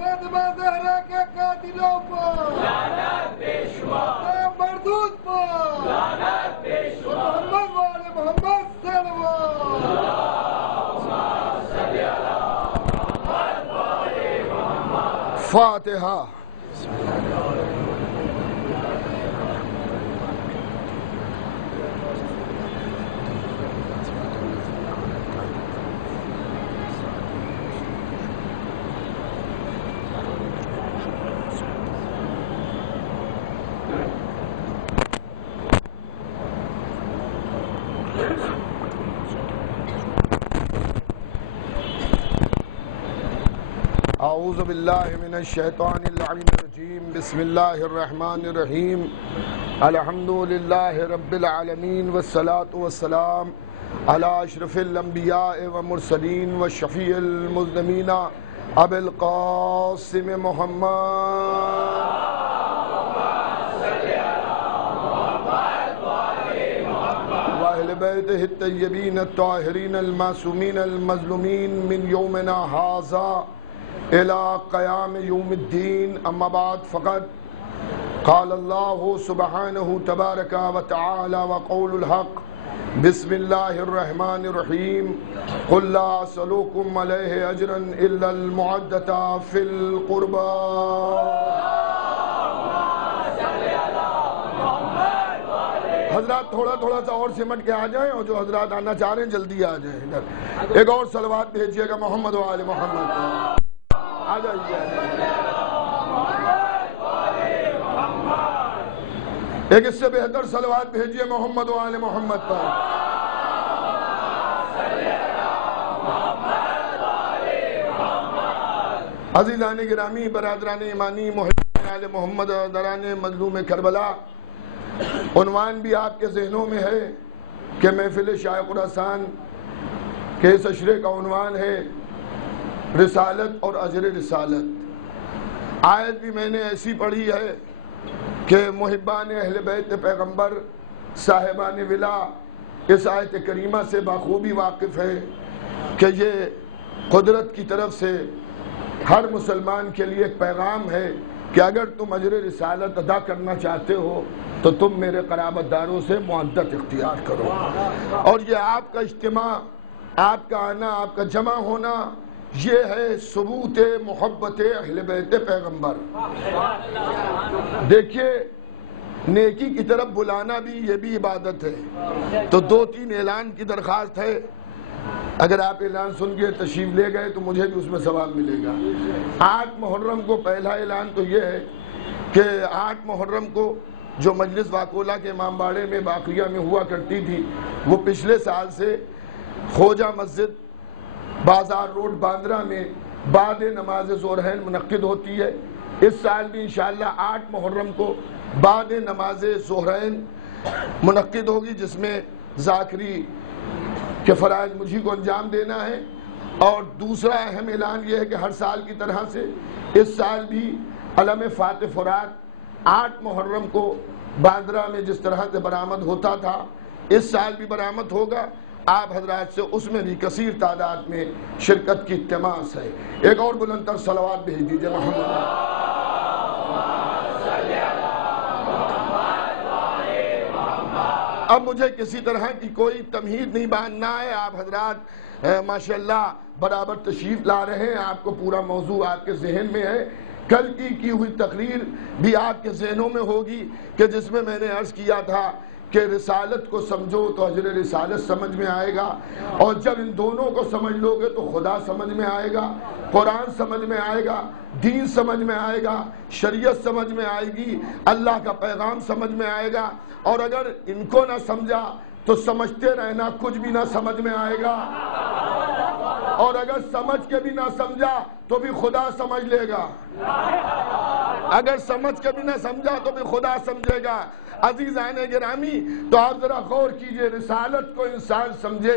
فاطمہ زہرا کے قاتلوں پر لعنت بے شمار، مردود پر لعنت بے شمار، محمد وآل محمد صلوات فاتحہ. اعوذ باللہ من الشیطان اللعین الرجیم. بسم اللہ الرحمن الرحیم. الحمدللہ رب العالمین والصلاة والسلام علی اشرف الانبیاء والمرسلین والشفیع المذنبین ابی القاسم محمد وأهل بيته الطيبين الطاهرين المعصومين المظلومين من يومنا هذا إلى قيام يوم الدين. أما بعد فقد قال الله سبحانه تبارك وتعالى وقول الحق بسم الله الرحمن الرحيم. قل لا أسألكم عليه أجرا إلا المودة في القربى. حضرات تھوڑا سا اور سمٹ کے آ جائیں، اور جو حضرات آنا چاہ رہے ہیں جلدی آ جائیں ادھر. ایک اور صلوات بھیجیے گا محمد و آل محمد. آ جائیے. ایک اس سے بہتر صلوات بھیجیے محمد و آل محمد پر. عزیزان گرامی، برادران ایمانی، محبین آل محمد، دران مظلوم کربلا، عنوان بھی آپ کے ذہنوں میں ہے کہ محفل شاہ خراسان کے اس اشرے کا عنوان ہے رسالت اور اجر رسالت. آیت بھی میں نے ایسی پڑھی ہے کہ محبان اہل بیت پیغمبر صاحبان ولا اس آیت کریمہ سے بخوبی واقف ہے کہ یہ قدرت کی طرف سے ہر مسلمان کے لیے ایک پیغام ہے کہ اگر تم اجر رسالت ادا کرنا چاہتے ہو تو تم میرے قرابت داروں سے معدت اختیار کرو. اور یہ آپ کا اجتماع، آپ کا آنا، آپ کا جمع ہونا، یہ ہے ثبوت محبت اہل بیت پیغمبر. دیکھیے، نیکی کی طرف بلانا بھی یہ بھی عبادت ہے. تو 2-3 اعلان کی درخواست ہے. اگر آپ اعلان سن کے تشریف لے گئے تو مجھے بھی اس میں ثواب ملے گا. 8 محرم کو پہلا اعلان تو یہ ہے کہ 8 محرم کو جو مجلس واکولہ کے امام باڑے میں باقیہ میں ہوا کرتی تھی، وہ پچھلے سال سے خوجہ مسجد بازار روڈ باندرہ میں بعد نماز ظہرین منعقد ہوتی ہے. اس سال بھی انشاءاللہ 8 محرم کو بعد نماز ظہرین منعقد ہوگی، جس میں ذاکری کے فرائض مجھے کو انجام دینا ہے. اور دوسرا اہم اعلان یہ ہے کہ ہر سال کی طرح سے اس سال بھی علم فاتح فرات 8 محرم کو باندرہ میں جس طرح سے برآمد ہوتا تھا اس سال بھی برآمد ہوگا. آپ حضرات سے اس میں بھی کثیر تعداد میں شرکت کی التماس ہے. ایک اور بلندتر صلوات بھیج دیجئے محمد. اب مجھے کسی طرح کی کوئی تمہید نہیں باندھنا ہے. آپ حضرات ماشاءاللہ برابر تشریف لا رہے ہیں. آپ کو پورا موضوع آپ کے ذہن میں ہے. کل کی ہوئی تقریر بھی آپ کے ذہنوں میں ہوگی کہ جس میں نے عرض کیا تھا کہ رسالت کو سمجھو تو اجر رسالت سمجھ میں آئے گا، اور جب ان دونوں کو سمجھ لو گے تو خدا سمجھ میں آئے گا، قرآن سمجھ میں آئے گا، دین سمجھ میں آئے گا، شریعت سمجھ میں آئے گی، اللہ کا پیغام سمجھ میں آئے گا. اور اگر ان کو نہ سمجھا تو سمجھتے رہنا، کچھ بھی نہ سمجھ میں آئے گا. اور اگر سمجھ کے بھی نہ سمجھا تو بھی خدا سمجھ لے گا. اگر سمجھ کے بھی نہ سمجھا تو بھی خدا سمجھے گا. عزیزان گرامی، تو آپ ذرا غور کیجئے. رسالت کو انسان سمجھے،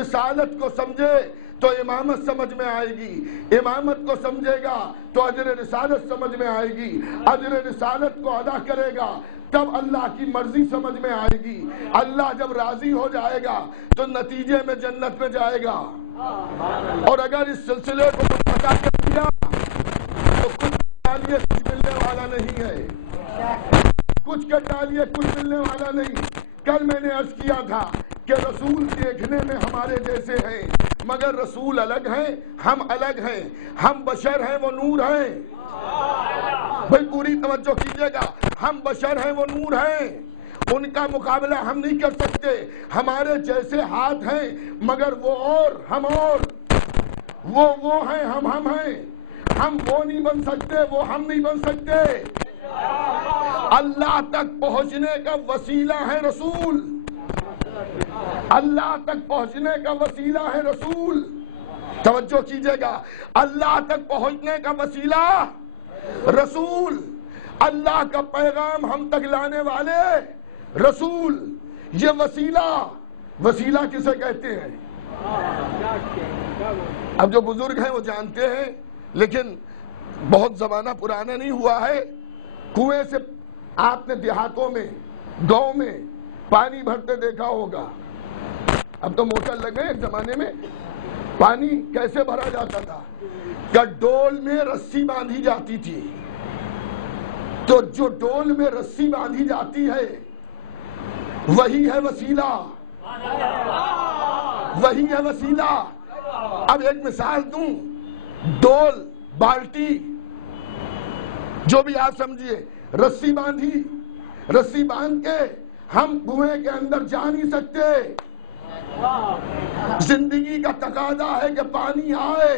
رسالت کو سمجھے تو امامت سمجھ میں آئے گی، امامت کو سمجھے گا تو اجر رسالت سمجھ میں آئے گی، اجر رسالت کو ادا کرے گا تب اللہ کی مرضی سمجھ میں آئے گی. اللہ جب راضی ہو جائے گا تو نتیجے میں جنت میں جائے گا. اور اگر اس سلسلے کو بتا کر دیا ڈالیے کچھ ملنے والا نہیں ہے، کچھ کر ڈالیے کچھ ملنے والا نہیں۔ کل میں نے عرض کیا تھا کہ رسول دیکھنے میں ہمارے جیسے ہیں مگر رسول الگ ہیں، ہم الگ ہیں، ہم بشر ہیں وہ نور ہیں۔ بھئی پوری توجہ کیجئے گا، ہم بشر ہیں وہ نور ہیں، ان کا مقابلہ ہم نہیں کر سکتے۔ ہمارے جیسے ہاتھ ہیں مگر وہ اور ہم اور، وہ ہیں ہم ہیں، ہم وہ نہیں بن سکتے وہ ہم نہیں بن سکتے۔ اللہ تک پہنچنے کا وسیلہ ہے رسول، اللہ تک پہنچنے کا وسیلہ ہے رسول۔ توجہ کیجئے گا، اللہ تک پہنچنے کا وسیلہ رسول، اللہ کا پیغام ہم تک لانے والے رسول۔ یہ وسیلہ کسے کہتے ہیں؟ اب جو بزرگ ہیں وہ جانتے ہیں، لیکن بہت زمانہ پرانا نہیں ہوا ہے، کنویں سے آپ نے دیہاتوں میں گاؤں میں پانی بھرتے دیکھا ہوگا۔ اب تو موٹر لگ گئے، ایک زمانے میں پانی کیسے بھرا جاتا تھا کہ ڈول میں رسی باندھی جاتی تھی، تو جو ڈول میں رسی باندھی جاتی ہے وہی ہے وسیلہ، وہی ہے وسیلہ۔ اب ایک مثال دوں، ڈول، بالٹی، جو بھی آپ سمجھیے، رسی باندھی، رسی باندھ کے ہم کنویں کے اندر جا نہیں سکتے۔ زندگی کا تقاضا ہے کہ پانی آئے،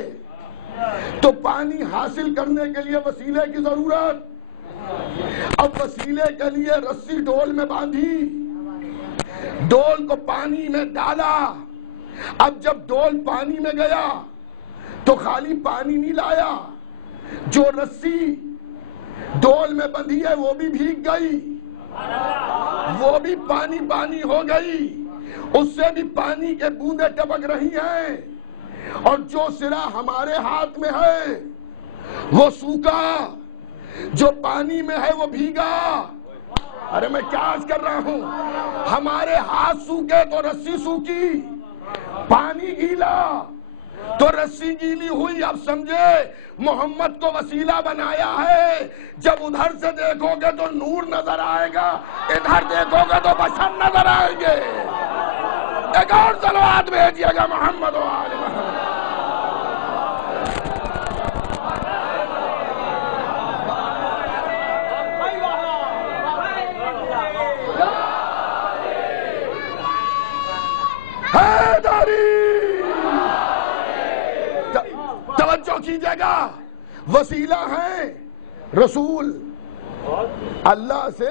تو پانی حاصل کرنے کے لیے وسیلے کی ضرورت۔ اب وسیلے کے لیے رسی ڈول میں باندھی، ڈول کو پانی میں ڈالا، اب جب ڈول پانی میں گیا تو خالی پانی نہیں لایا، جو رسی ڈول میں بندھی ہے وہ بھی بھیگ گئی، وہ بھی پانی ہو گئی، اس سے بھی پانی کے بوندیں ٹپک رہی ہیں، اور جو سرا ہمارے ہاتھ میں ہے وہ سوکھا، جو پانی میں ہے وہ بھیگا۔ ارے میں کیا عرض کر رہا ہوں، ہمارے ہاتھ سوکھے تو رسی سوکھی، پانی گیلا تو رسی گیلی ہوئی۔ اب سمجھے محمد کو وسیلہ بنایا ہے، جب ادھر سے دیکھو گے تو نور نظر آئے گا، ادھر دیکھو گے تو بشر نظر آئیں گے۔ ایک اور صلوات بھیجیے گا محمد و آل محمد۔ توجہ کیجئے گا، وسیلہ ہے رسول، اللہ سے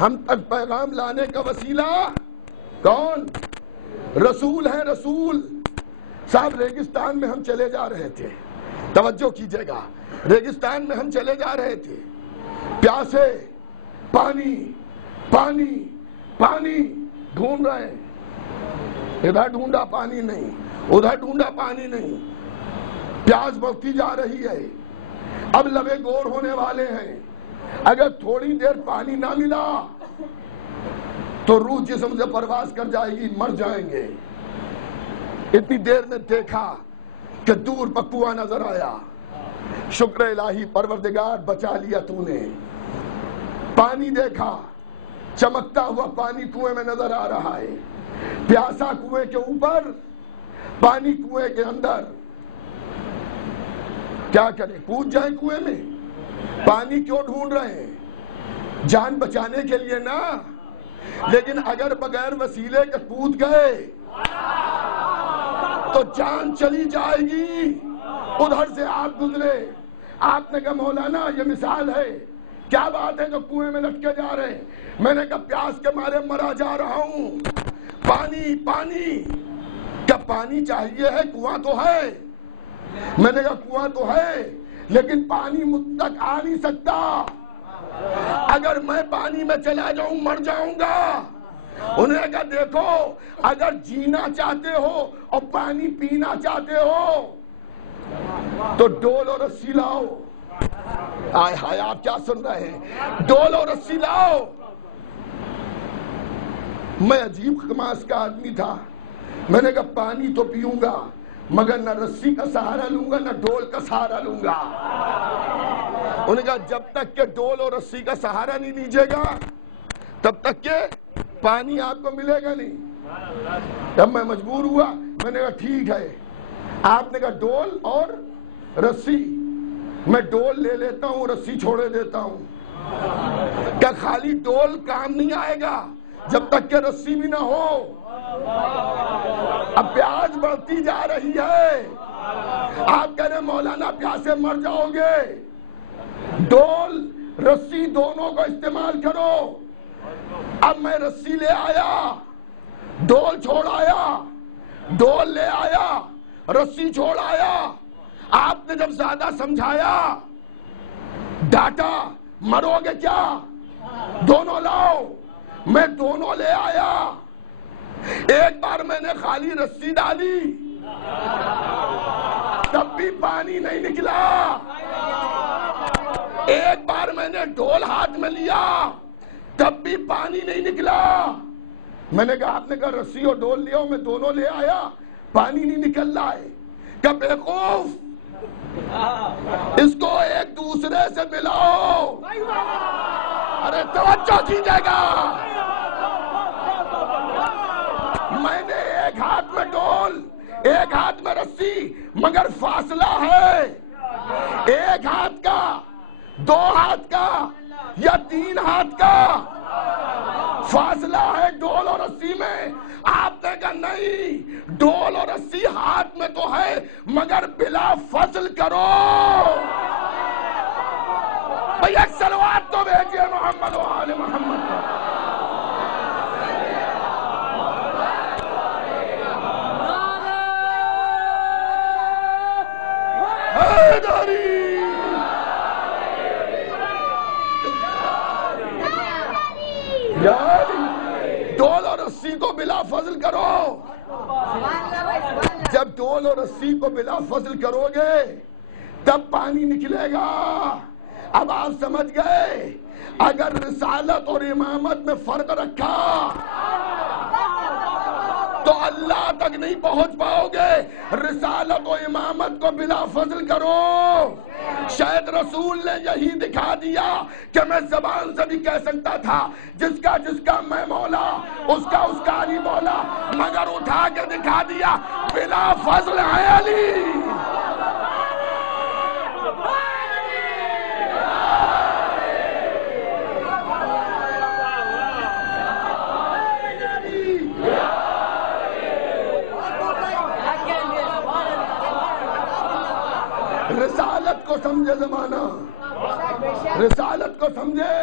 ہم تک پیغام لانے کا وسیلہ کون؟ رسول ہے، رسول۔ صاحب ریگستان میں ہم چلے جا رہے تھے، توجہ کیجئے گا، ریگستان میں ہم چلے جا رہے تھے، پیاسے، پانی پانی پانی ڈھونڈ رہے ہیں، ادھر ڈھونڈا پانی نہیں، ادھر ڈھونڈا پانی نہیں، پیاس بڑھتی جا رہی ہے، اب لبے گور ہونے والے ہیں، اگر تھوڑی دیر پانی نہ ملا تو روح جسم سے پرواز کر جائے گی، مر جائیں گے۔ اتنی دیر میں دیکھا کہ دور پر کنواں نظر آیا، شکر الہی پروردگار بچا لیا تو نے۔ پانی دیکھا، چمکتا ہوا پانی کنویں میں نظر آ رہا ہے، پیاسا کنویں کے اوپر، پانی کنویں کے اندر، کیا کریں؟ کود جائیں کنویں میں؟ پانی کیوں ڈھونڈ رہے ہیں؟ جان بچانے کے لیے نا، لیکن اگر بغیر وسیلے کے کود گئے تو جان چلی جائے گی۔ ادھر سے آپ گزرے، آپ نے کہا مولانا یہ مثال ہے، کیا بات ہے جو کنویں میں لٹکے جا رہے ہیں؟ میں نے کہا پیاس کے مارے مرا جا رہا ہوں، پانی پانی۔ کیا پانی چاہیے ہے؟ کنواں تو ہے۔ میں نے کہا کنواں تو ہے لیکن پانی مجھ تک آ نہیں سکتا، اگر میں پانی میں چلا جاؤں مر جاؤں گا۔ انہوں نے کہا دیکھو اگر جینا چاہتے ہو اور پانی پینا چاہتے ہو تو ڈول اور رسی لاؤ۔ آئے ہائے آپ کیا سن رہے ہیں؟ ڈول اور رسی لاؤ۔ میں عجیب خماس کا آدمی تھا، میں نے کہا پانی تو پیوں گا مگر نہ رسی کا سہارا لوں گا نہ ڈول کا سہارا لوں گا۔ انہوں نے کہا جب تک کہ ڈول اور رسی کا سہارا نہیں لیجیے گا تب تک کہ پانی آپ کو ملے گا نہیں۔ تب میں مجبور ہوا، میں نے کہا ٹھیک ہے، آپ نے کہا ڈول اور رسی، میں ڈول لے لیتا ہوں، رسی چھوڑے دیتا ہوں۔ کیا خالی ڈول کام نہیں آئے گا جب تک کہ رسی بھی نہ ہو؟ اب پیاس بڑھتی جا رہی ہے، آپ کہہ رہے ہیں مولانا پیاسے مر جاؤ گے، ڈول رسی دونوں کو استعمال کرو۔ اب میں رسی لے آیا، ڈول چھوڑ آیا، ڈول لے آیا، رسی چھوڑ آیا۔ آپ نے جب زیادہ سمجھایا، ڈانٹا، مرو گے کیا، دونوں لاؤ، میں دونوں لے آیا۔ ایک بار میں نے خالی رسی ڈالی، تب بھی پانی نہیں نکلا۔ ایک بار میں نے ڈول ہاتھ میں لیا، تب بھی پانی نہیں نکلا۔ میں نے کہا آپ نے کہا رسی اور ڈول لیا، میں دونوں لے آیا، پانی نہیں نکل رہا ہے۔ کہ بیوقوف، اس کو ایک دوسرے سے ملاؤ۔ ارے توجہ کیجیے گا، میں نے ایک ہاتھ میں ڈول، ایک ہاتھ میں رسی، مگر فاصلہ ہے ایک ہاتھ کا، دو ہاتھ کا یا تین ہاتھ کا فاصلہ ہے ڈول اور رسی میں۔ آپ نے کہا نہیں، ڈول اور رسی ہاتھ میں تو ہے مگر بلا فصل کرو۔ بھئی ایک صلوات تو بھیجئے محمد و آل محمد۔ حیدری ڈول اور رسی کو بلا فضل کرو۔ جب ڈول اور رسی کو بلا فضل کرو گے تب پانی نکلے گا۔ اب آپ سمجھ گئے، اگر رسالت اور امامت میں فرق رکھا تو اللہ تک نہیں پہنچ پاؤ گے۔ رسالت و امامت کو بلا فضل کرو۔ شاید رسول نے یہی دکھا دیا کہ میں زبان سے بھی کہہ سکتا تھا جس کا میں مولا، اس کا علی مولا، مگر اٹھا کے دکھا دیا بلا فضل ہے علی۔ رسالت کو سمجھے زمانہ، رسالت کو سمجھے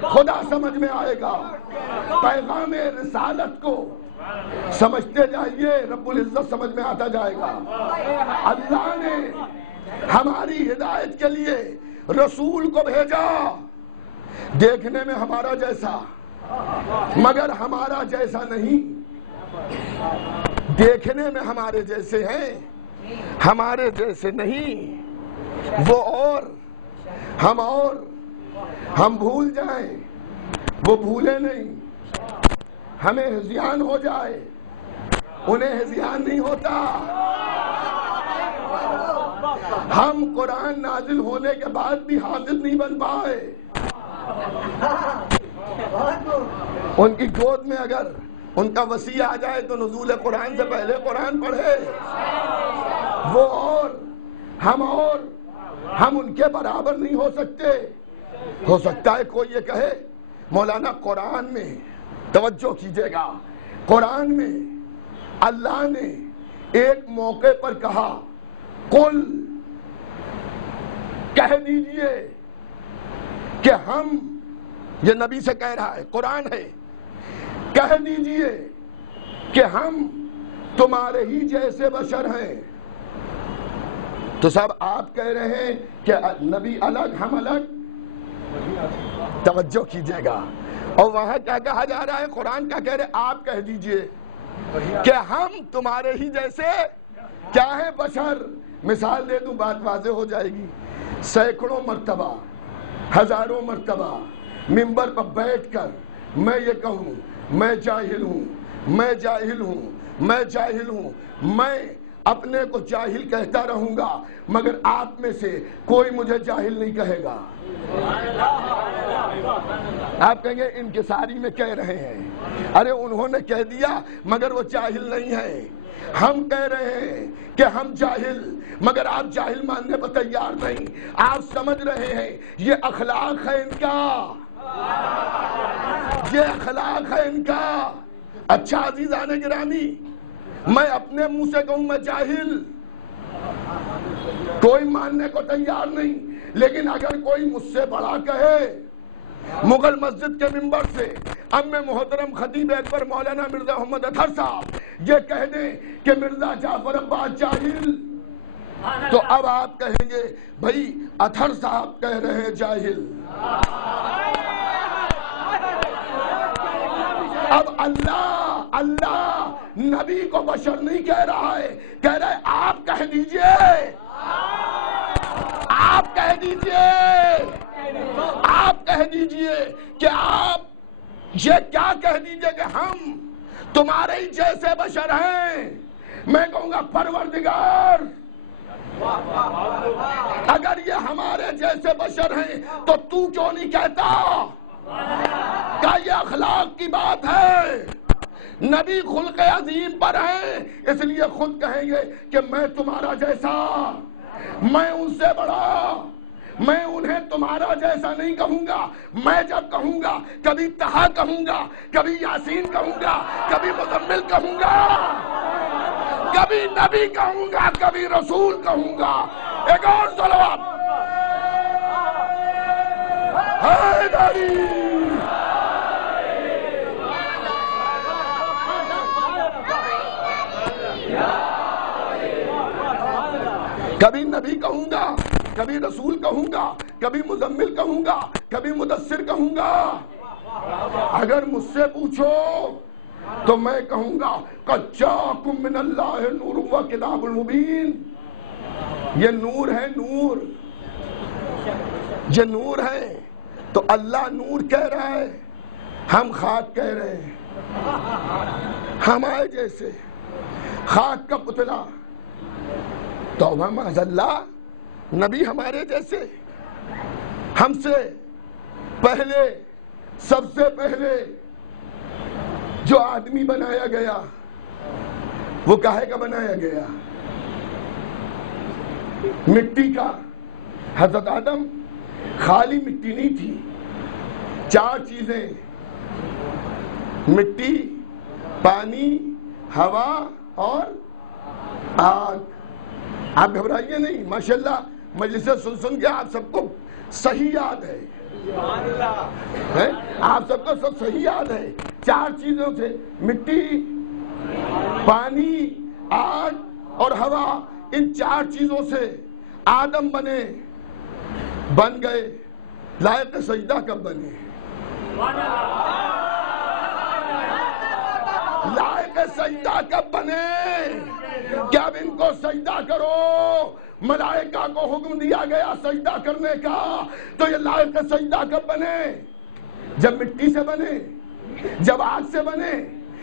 خدا سمجھ میں آئے گا۔ پیغام رسالت کو سمجھتے جائیے، رب العزت سمجھ میں آتا جائے گا۔ اللہ نے ہماری ہدایت کے لیے رسول کو بھیجا، دیکھنے میں ہمارا جیسا مگر ہمارا جیسا نہیں۔ دیکھنے میں ہمارے جیسے ہیں، ہمارے جیسے نہیں۔ وہ اور ہم بھول جائیں، وہ بھولے نہیں۔ ہمیں ہذیان ہو جائے، انہیں ہذیان نہیں ہوتا۔ ہم قرآن نازل ہونے کے بعد بھی حافظ نہیں بن پائے۔ ان کی گود میں اگر ان کا وصی آ جائے تو نزول قرآن سے پہلے قرآن پڑھے۔ وہ اور ہم ان کے برابر نہیں ہو سکتے۔ ہو سکتا ہے کوئی یہ کہے مولانا قرآن میں، توجہ کیجئے گا، قرآن میں اللہ نے ایک موقع پر کہا قل، کہہ دیجئے کہ ہم، یہ نبی سے کہہ رہا ہے، قرآن ہے، کہہ دیجئے کہ ہم تمہارے ہی جیسے بشر ہیں۔ تو صاحب آپ کہہ رہے ہیں کہ نبی الگ ہم الگ، توجہ کیجئے گا۔ اور وہاں کیا کہا جا رہا ہے؟ قرآن کیا کہہ رہے ہیں؟ آپ کہہ دیجئے کہ ہم تمہارے ہی جیسے کیا ہے بشر۔ مثال دے دوں بات واضح ہو جائے گی۔ سینکڑوں مرتبہ، ہزاروں مرتبہ منبر پر بیٹھ کر میں یہ کہوں میں جاہل ہوں، میں جاہل ہوں، میں جاہل ہوں، میں اپنے کو جاہل کہتا رہوں گا مگر آپ میں سے کوئی مجھے جاہل نہیں کہے گا۔ آپ کہیں گے انکساری میں کہہ رہے ہیں، ارے انہوں نے کہہ دیا مگر وہ جاہل نہیں ہے۔ ہم کہہ رہے ہیں کہ ہم جاہل، مگر آپ جاہل ماننے پر تیار نہیں۔ آپ سمجھ رہے ہیں یہ اخلاق ہے ان کا، یہ اخلاق ہے ان کا۔ اچھا عزیزان گرامی، میں اپنے منہ سے کہوں میں جاہل، کوئی ماننے کو تیار نہیں، لیکن اگر کوئی مجھ سے بڑا کہے مغل مسجد کے منبر سے، اب میں محترم خطیب اکبر مولانا مرزا محمد اطہر صاحب یہ کہہ دیں کہ مرزا جعفر عباس جاہل، تو اب آپ کہیں گے بھائی اطہر صاحب کہہ رہے ہیں جاہل۔ اب اللہ نبی کو بشر نہیں کہہ رہا ہے، کہہ رہا ہے آپ کہہ دیجئے، آپ کہہ دیجئے، آپ کہہ دیجئے کہ آپ یہ کیا کہہ دیجئے کہ ہم تمہارے ہی جیسے بشر ہیں۔ میں کہوں گا پروردگار اگر یہ ہمارے جیسے بشر ہیں تو تو کیوں نہیں کہتا؟ کیا یہ اخلاق کی بات ہے؟ نبی خلق عظیم پر ہیں، اس لیے خود کہیں گے کہ میں تمہارا جیسا، میں ان سے بڑا، میں انہیں تمہارا جیسا نہیں کہوں گا۔ میں جب کہوں گا کبھی طہا کہوں گا، کبھی یاسین کہوں گا، کبھی مزمل کہوں گا، کبھی نبی کہوں گا، کبھی رسول کہوں گا۔ ایک اور صلوات، حیدری، کبھی نبی کہوں گا، کبھی رسول کہوں گا، کبھی مزمل کہوں گا، کبھی مدثر کہوں گا۔ اگر مجھ سے پوچھو تو میں کہوں گا قَدْ جَاءَكُم مِّنَ اللَّهِ نُورٌ وَكِتَابٌ مُبِينٌ۔ یہ نور ہے، نور، یہ نور ہے۔ تو اللہ نور کہہ رہا ہے، ہم خاک کہہ رہے ہیں، ہمارے جیسے خاک کا پتلا۔ توبہ معاذ اللہ، نبی ہمارے جیسے، ہم سے پہلے، سب سے پہلے جو آدمی بنایا گیا وہ کاہے کا بنایا گیا؟ مٹی کا۔ حضرت آدم خالی مٹی نہیں تھی، چار چیزیں، مٹی، پانی، ہوا اور آگ۔ آپ گھبرائیے نہیں، ماشاءاللہ مجلس سن کے آپ سب کو صحیح یاد ہے، آپ سب کو سب صحیح یاد ہے۔ چار چیزوں سے، مٹی، پانی، آگ اور ہوا، ان چار چیزوں سے آدم بن گئے۔ لائق سجدہ کب بنے؟ لائق سجدہ کب بنے؟ کیا اب ان کو سجدہ کرو؟ ملائکہ کو حکم دیا گیا سجدہ کرنے کا، تو یہ لائق سجدہ کب بنے؟ جب مٹی سے بنے، جب آگ سے بنے،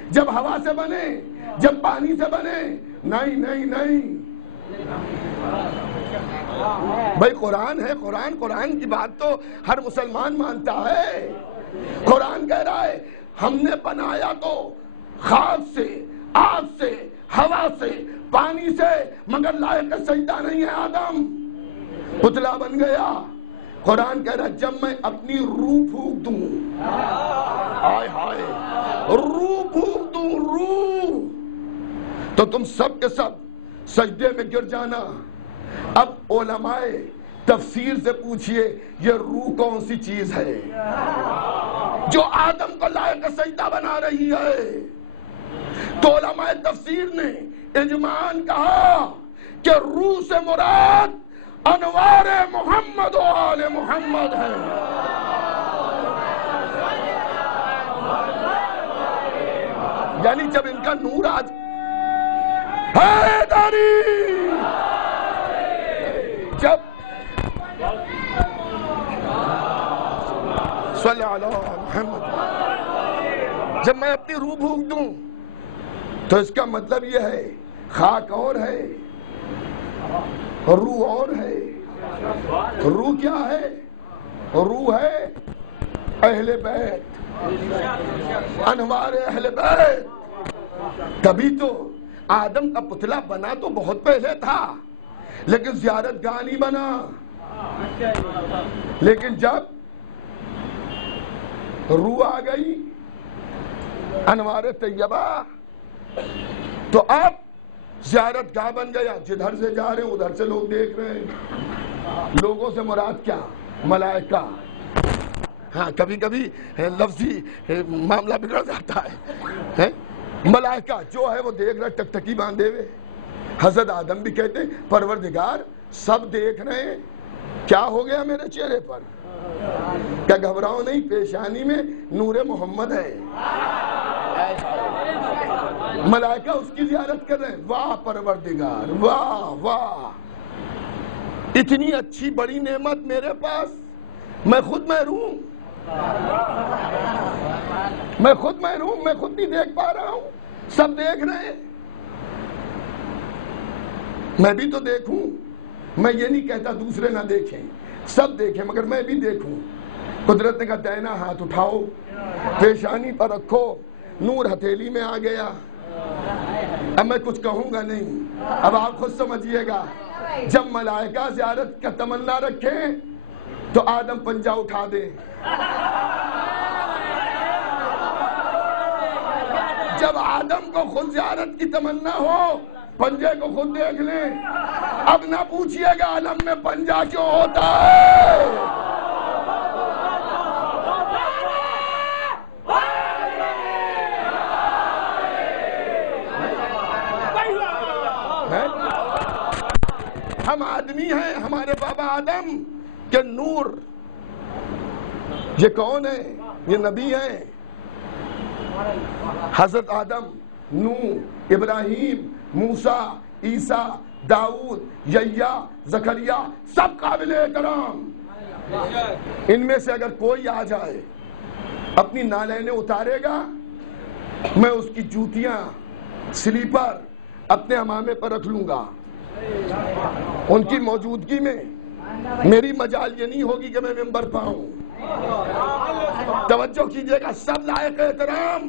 جب ہوا سے بنے، جب پانی سے بنے؟ نہیں نہیں نہیں بھائی، قرآن ہے، قرآن کی بات تو ہر مسلمان مانتا ہے۔ قرآن کہہ رہا ہے ہم نے بنایا تو خاک سے، آگ سے، ہوا سے، پانی سے، مگر لائق سجدہ نہیں ہے آدم، پتلا بن گیا۔ قرآن کہہ رہا ہے جب میں اپنی روح پھونک دوں، ہائے ہائے، روح پھونک دوں، روح، تو تم سب کے سب سجدے میں گر جانا۔ اب علماء تفسیر سے پوچھئے یہ روح کون سی چیز ہے جو آدم کو لائق سجدہ بنا رہی ہے؟ تو علماء تفسیر نے اجماعاً کہا کہ روح سے مراد انوار محمد و آل محمد ہے۔ یعنی جب ان کا نور آج حیدری، جب صلی اللہ علیہ محمد، جب میں اپنی روح پھونک دوں تو اس کا مطلب یہ ہے خاک اور ہے، روح اور ہے۔ روح کیا ہے؟ روح ہے اہل بیت، انوار اہل بیت۔ تبھی تو آدم کا پتلا بنا تو بہت پہلے تھا، لیکن زیارت گاہ نہیں بنا۔ لیکن جب روح آ گئی، انوار طیبہ، تو اب زیارت گاہ بن گیا۔ جدھر سے جا رہے ہیں ادھر سے لوگ دیکھ رہے ہیں۔ لوگوں سے مراد کیا؟ ملائکہ۔ ہاں، کبھی کبھی لفظی معاملہ بگڑ جاتا ہے۔ ملائکہ جو ہے وہ دیکھ رہے، ٹکٹکی باندھے ہوئے۔ حضرت آدم بھی کہتے ہیں پروردگار سب دیکھ رہے ہیں، کیا ہو گیا میرے چہرے پر؟ کیا گھبراؤ نہیں، پیشانی میں نور محمد ہے۔ ملائکہ اس کی زیارت کر رہے ہیں۔ واہ پروردگار، واہ واہ، اتنی اچھی بڑی نعمت میرے پاس، میں خود محروم، میں خود نہیں دیکھ پا رہا ہوں، سب دیکھ رہے ہیں، میں بھی تو دیکھوں۔ میں یہ نہیں کہتا دوسرے نہ دیکھیں، سب دیکھیں، مگر میں بھی دیکھوں۔ قدرت نے کہا دائنا ہاتھ اٹھاؤ، پیشانی پر رکھو، نور ہتھیلی میں آ گیا۔ اب میں کچھ کہوں گا نہیں، اب آپ خود سمجھیے گا۔ جب ملائکہ زیارت کا تمنا رکھیں تو آدم پنجہ اٹھا دے۔ جب آدم کو خود زیارت کی تمنا ہو، پنجے کو خود دیکھ لیں۔ اب نہ پوچھئے گا عالم میں پنجہ کیوں ہوتا ہے۔ ہم آدمی ہیں، ہمارے بابا آدم کے نور۔ یہ کون ہے؟ یہ نبی ہیں۔ حضرت آدم، نوح، ابراہیم، موسیٰ، عیسیٰ، داؤد، یحییٰ، زکریا، سب قابل احترام۔ ان میں سے اگر کوئی آ جائے اپنی نالینیں اتارے گا، میں اس کی جوتیاں، سلیپر اپنے امامے پر رکھ لوں گا۔ ان کی موجودگی میں میری مجال یہ نہیں ہوگی کہ میں ممبر پاؤں۔ توجہ کیجئے گا، سب لائق احترام،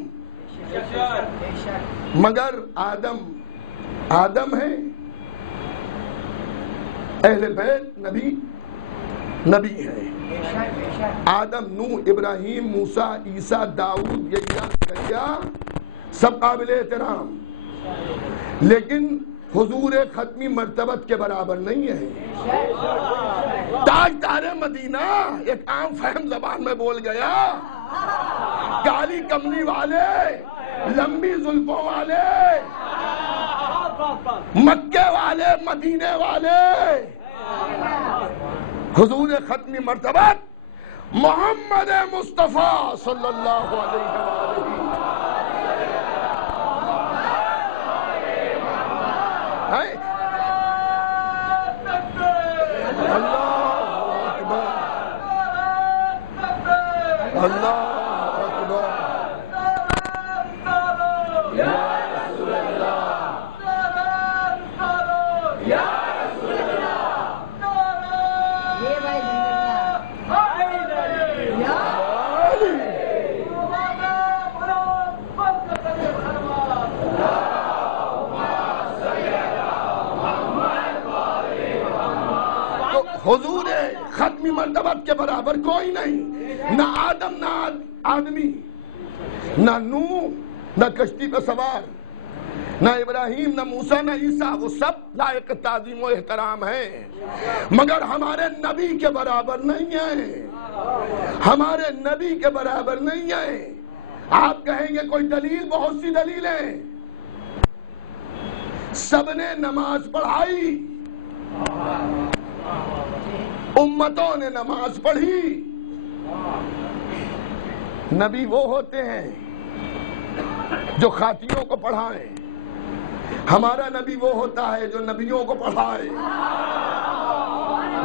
مگر آدم ہے اہل بیت، نبی ہے۔ آدم، نوح، ابراہیم، موسیٰ، عیسیٰ، داؤد، یحییٰ، زکریا سب قابل احترام، لیکن حضور ختمی مرتبت کے برابر نہیں ہے۔ تاجدار مدینہ، ایک عام فہم زبان میں بول گیا، کالی کملی والے، لمبی زلفوں والے، مکے والے، مدینے والے، حضور ختمی مرتبت محمد مصطفیٰ صلی اللہ علیہ وآلہ۔ اللہ اکبر، یا رسول اللہ، یا رسول اللہ، حضور ختمی مرتبت کے برابر کوئی نہیں، نہ آدم، نہ آدمی، نہ نوح، نہ کشتی پہ سوار، نہ ابراہیم، نہ موسیٰ، نہ عیسیٰ، وہ سب لائق تعظیم و احترام ہیں، مگر ہمارے نبی کے برابر نہیں ہیں، ہمارے نبی کے برابر نہیں ہیں۔ آپ کہیں گے کوئی دلیل؟ بہت سی دلیلیں۔ سب نے نماز پڑھائی، امتوں نے نماز پڑھی۔ نبی وہ ہوتے ہیں جو خاتیوں کو پڑھائیں، ہمارا نبی وہ ہوتا ہے جو نبیوں کو پڑھائے۔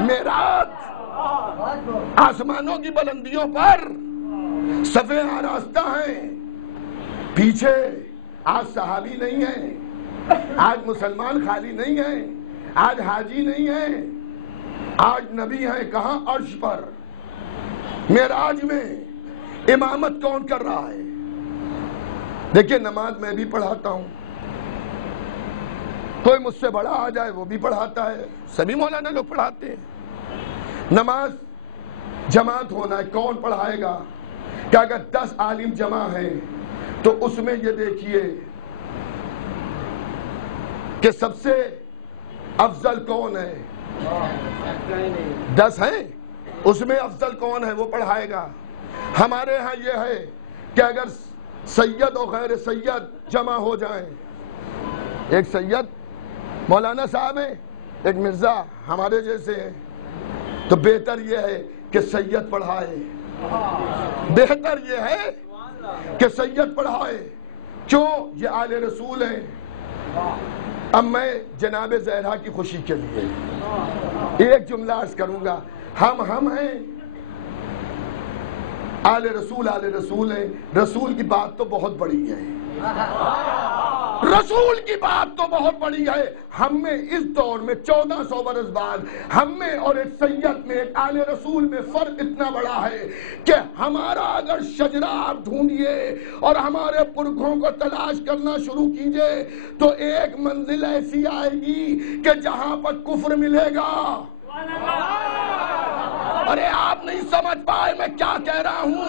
معراج، آسمانوں کی بلندیوں پر صفیں آراستہ ہیں، پیچھے آج صحابی نہیں ہیں، آج مسلمان خالی نہیں ہیں، آج حاجی نہیں ہیں، آج نبی ہیں۔ کہاں؟ عرش پر، معراج میں۔ امامت کون کر رہا ہے؟ دیکھیں نماز میں بھی پڑھاتا ہوں، کوئی مجھ سے بڑا آ جائے وہ بھی پڑھاتا ہے، سبھی مولانا لوگ پڑھاتے ہیں۔ نماز جماعت ہونا ہے، کون پڑھائے گا؟ کہ اگر 10 عالم جمع ہیں تو اس میں یہ دیکھیے کہ سب سے افضل کون ہے؟ 10 ہیں، اس میں افضل کون ہے وہ پڑھائے گا۔ ہمارے ہاں یہ ہے کہ اگر سید و غیر سید جمع ہو جائیں، ایک سید مولانا صاحب ہیں، ایک مرزا ہمارے جیسے ہیں، تو بہتر یہ ہے کہ سید پڑھائے، بہتر یہ ہے کہ سید پڑھائے۔ کیوں؟ یہ آل رسول ہیں۔ اب میں جناب زہرا کی خوشی کے لیے ایک جملہ عرض کروں گا، ہم ہیں آل رسول ہیں۔ رسول کی بات تو بہت بڑی ہے، رسول کی بات تو بہت بڑی ہے۔ ہم میں اس دور میں 1400 برس بعد ہم میں اور ایک سید میں، ایک آل رسول میں فرق اتنا بڑا ہے کہ ہمارا اگر شجرہ آپ ڈھونڈیے اور ہمارے پرکھوں کو تلاش کرنا شروع کیجئے تو ایک منزل ایسی آئے گی کہ جہاں پر کفر ملے گا۔ ارے آپ نہیں سمجھ پائے میں کیا کہہ رہا ہوں۔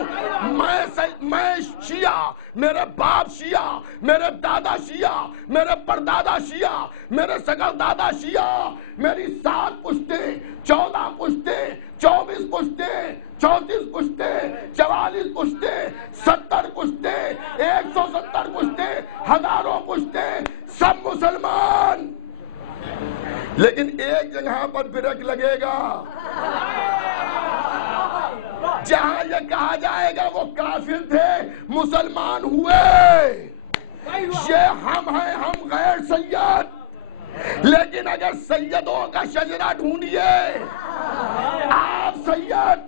میں شیعہ، میرے باپ شیعہ، میرے دادا شیعہ، میرے پردادا شیعہ، میرے سگر دادا شیعہ، میری 7 پشتیں، 14 پشتیں، 24 پشتیں، 34 پشتیں، 44 پشتیں، 70 پشتیں، 170 پشتیں، ہزاروں پشتیں، سب مسلمان۔ لیکن ایک جگہ پر بریک لگے گا، جہاں یہ کہا جائے گا وہ کافر تھے مسلمان ہوئے۔ یہ ہم ہیں، ہم غیر سید۔ لیکن اگر سیدوں کا شجرہ ڈھونڈیے، آپ سید،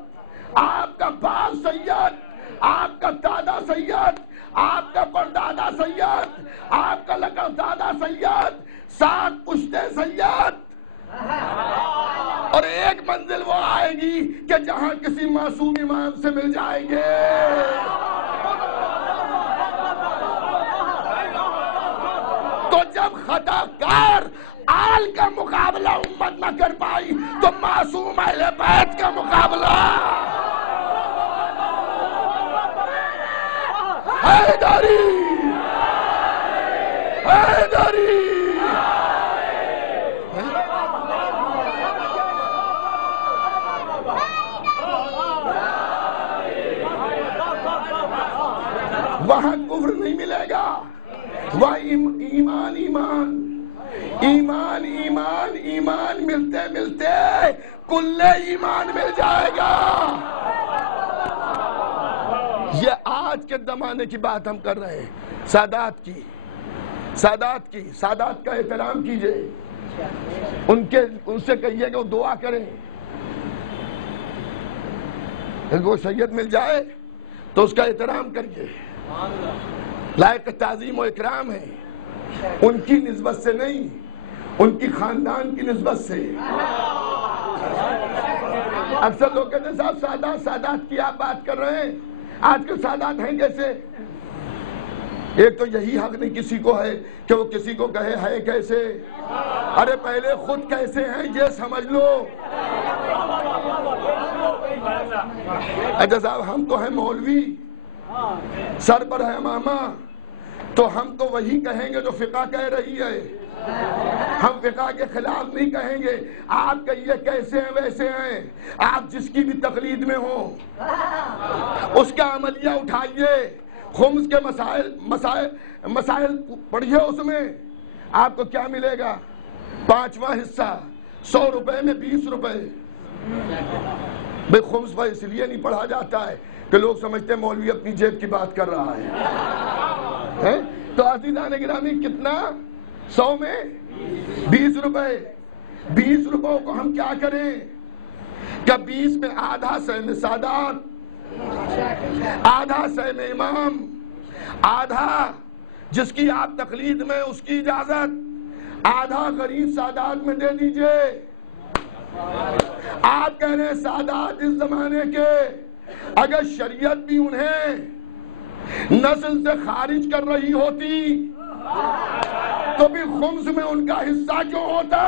آپ کا باپ سید، آپ کا دادا سید، آپ کا پردادا سید، آپ کا لقب دادا سید، 7 پشتیں سید، اور ایک منزل وہ آئے گی کہ جہاں کسی معصوم امام سے مل جائیں گے۔ تو جب خطا کار آل کا مقابلہ امت نہ کر پائی تو معصوم اہل بیت کا مقابلہ حیدری، حیدری۔ وہاں کفر نہیں ملے گا، وہاں ایمان ایمان ایمان ایمان ایمان ملتے ملتے کل ایمان مل جائے گا۔ یہ آج کے زمانے کی بات ہم کر رہے ہیں، سادات کی، سادات کا احترام کیجئے، ان سے کہیے کہ وہ دعا کریں، اگر وہ سید مل جائے تو اس کا احترام کریے، لائق تعظیم و اکرام ہے، ان کی نسبت سے نہیں، ان کی خاندان کی نسبت سے۔ اکثر لوگ کہتے ہیں صاحب سادات کی آپ بات کر رہے ہیں، آج کے سادات ہیں کیسے؟ ایک تو یہی حق نہیں کسی کو ہے کہ وہ کسی کو کہے ہے کیسے۔ ارے پہلے خود کیسے ہیں یہ سمجھ لو۔ اچھا صاحب ہم تو ہیں مولوی، سر پر ہے امامہ، تو ہم تو وہی کہیں گے جو فقہ کہہ رہی ہے، ہم فقہ کے خلاف نہیں کہیں گے۔ آپ کہیے کیسے ہیں ویسے ہیں، آپ جس کی بھی تقلید میں ہوں اس کا عملیہ اٹھائیے، خمس کے مسائل پڑھیے، اس میں آپ کو کیا ملے گا؟ 5واں حصہ 100 روپے میں 20 روپے۔ بھئی خمس پر اس لیے نہیں پڑھا جاتا ہے کہ لوگ سمجھتے ہیں مولوی اپنی جیب کی بات کر رہا ہے۔ تو عزیزان گرامی کتنا؟ 100 میں 20 روپے۔ 20 روپوں کو ہم کیا کریں؟ کہ 20 میں آدھا سہم سادات، آدھا سہم امام، آدھا جس کی آپ تقلید میں اس کی اجازت آدھا غریب سادات میں دے دیجئے۔ آپ کہہ رہے ہیں سادات اس زمانے کے اگر شریعت بھی انہیں نسل سے خارج کر رہی ہوتی تو بھی خمس میں ان کا حصہ کیوں ہوتا؟